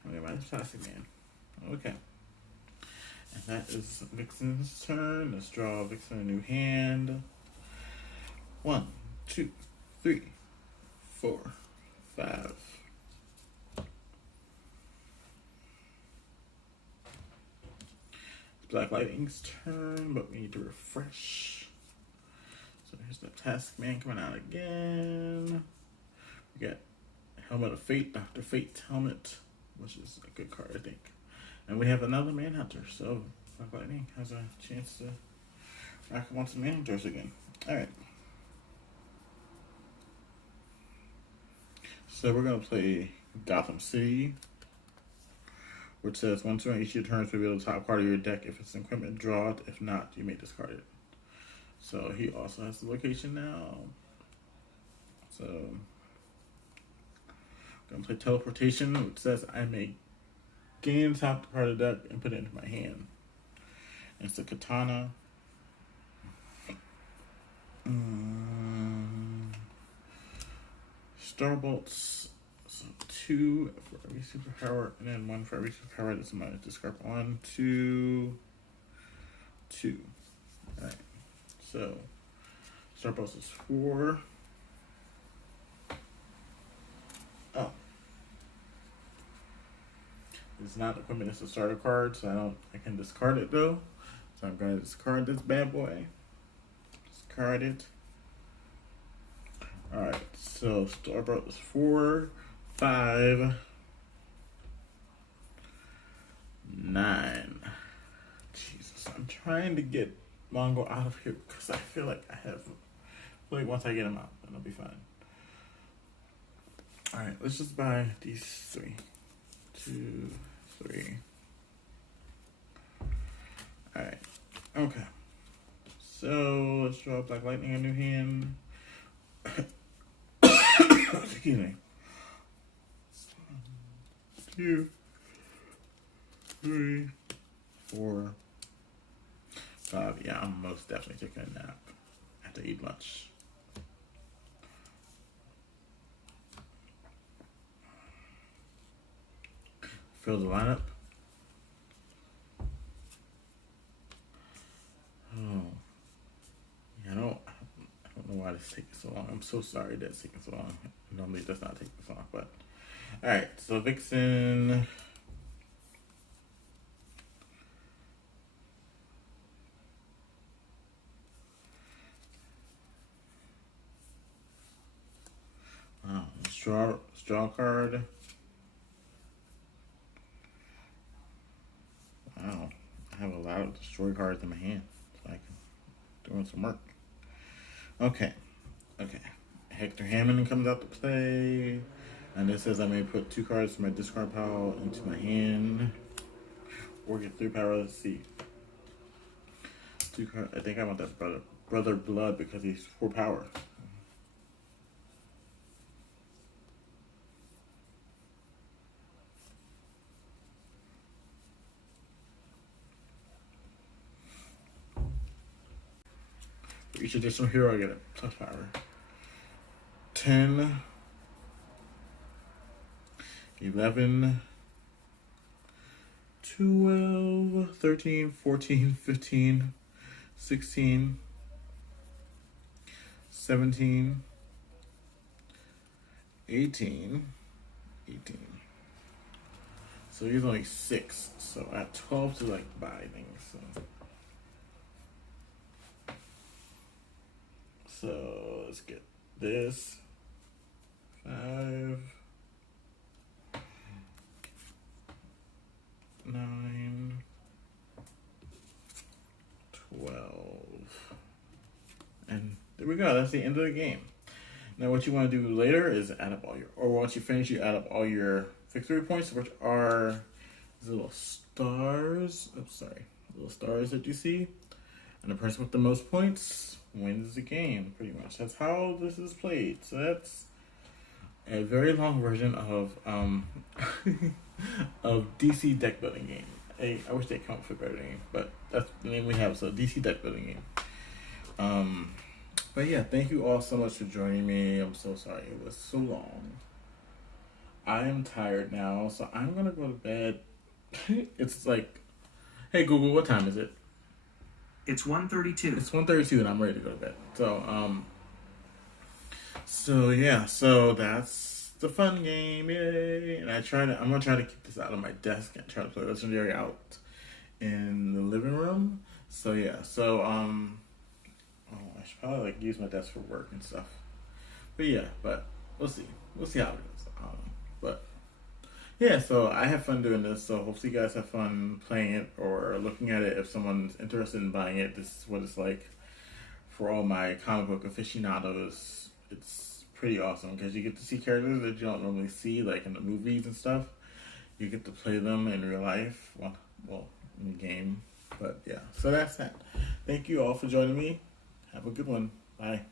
I'm gonna buy this Plastic Man. Okay. And that is Vixen's turn. Let's draw Vixen a new hand. 1, 2, 3, 4, 5. It's Black Lightning's turn, but we need to refresh. So here's the Task Man coming out again. We got Helmet of Fate, Dr. Fate's helmet, which is a good card, I think. And we have another Manhunter, so Black Lightning has a chance to rack up on some Manhunters again. Alright. So we're going to play Gotham City, which says once during each of your turns, reveal the top card of your deck. If it's in equipment, draw it. If not, you may discard it. So he also has the location now. So I'm going to play Teleportation, which says I may gain the top card of the deck and put it into my hand. And it's the Katana. Starbolts. So 2 for every superpower, and then 1 for every superpower that's in my discard. 1, 2, 2. Alright. So Starbolts is 4. Oh. It's not equipment, it's a starter card, so I can discard it though. So I'm gonna discard this bad boy. Discard it. Alright, so Starbolt is 4, 5, 9. Jesus, I'm trying to get Mongo out of here because I feel like once I get him out, then I'll be fine. Alright, let's just buy these 3. 2, 3. Alright, okay. So let's draw Black Lightning a new hand. Excuse me. 2, 3, 4, 5. Yeah, I'm most definitely taking a nap. I have to eat lunch. Fill the lineup. Oh. Yeah, I don't know why this is taking so long. I'm so sorry that it's taking so long. Normally it does not take this long, but alright, so Vixen. Straw card. Wow. I have a lot of destroy cards in my hand. So I can doing some work. Okay. Hector Hammond comes out to play. And it says I may put 2 cards from my discard pile into my hand. Or get 3 power. Let's see. 2 cards. I think I want that Brother Blood because he's 4 power. For each additional hero, I get a plus power. 10, 11, 12, 13, 14, 15, 16, 17, 18. So he's only 6. So I have 12 to buy things. So let's get this. there we go. That's the end of the game. Now what you want to do later is add up all your, or once you finish, you add up all your victory points, which are these little stars. Oops, sorry. Little stars that you see. And the person with the most points wins the game, pretty much. That's how this is played. So that's a very long version of of DC deck building game. I wish they come up with a better name, but that's the name we have. So DC deck building game. But yeah, thank you all so much for joining me. I'm so sorry it was so long. I am tired now, so I'm gonna go to bed. It's like, hey Google, what time is it? It's 1:32. It's 1:32 and I'm ready to go to bed. So yeah, so that's the fun game, yay! And I'm gonna try to keep this out of my desk and try to play Legendary out in the living room. So yeah, I should probably like use my desk for work and stuff. But yeah, we'll see how it goes. But yeah, so I have fun doing this, so hopefully you guys have fun playing it or looking at it. If someone's interested in buying it, this is what it's like for all my comic book aficionados. It's pretty awesome because you get to see characters that you don't normally see, like in the movies and stuff. You get to play them in real life, well, in the game. But yeah, so that's that. Thank you all for joining me. Have a good one. Bye.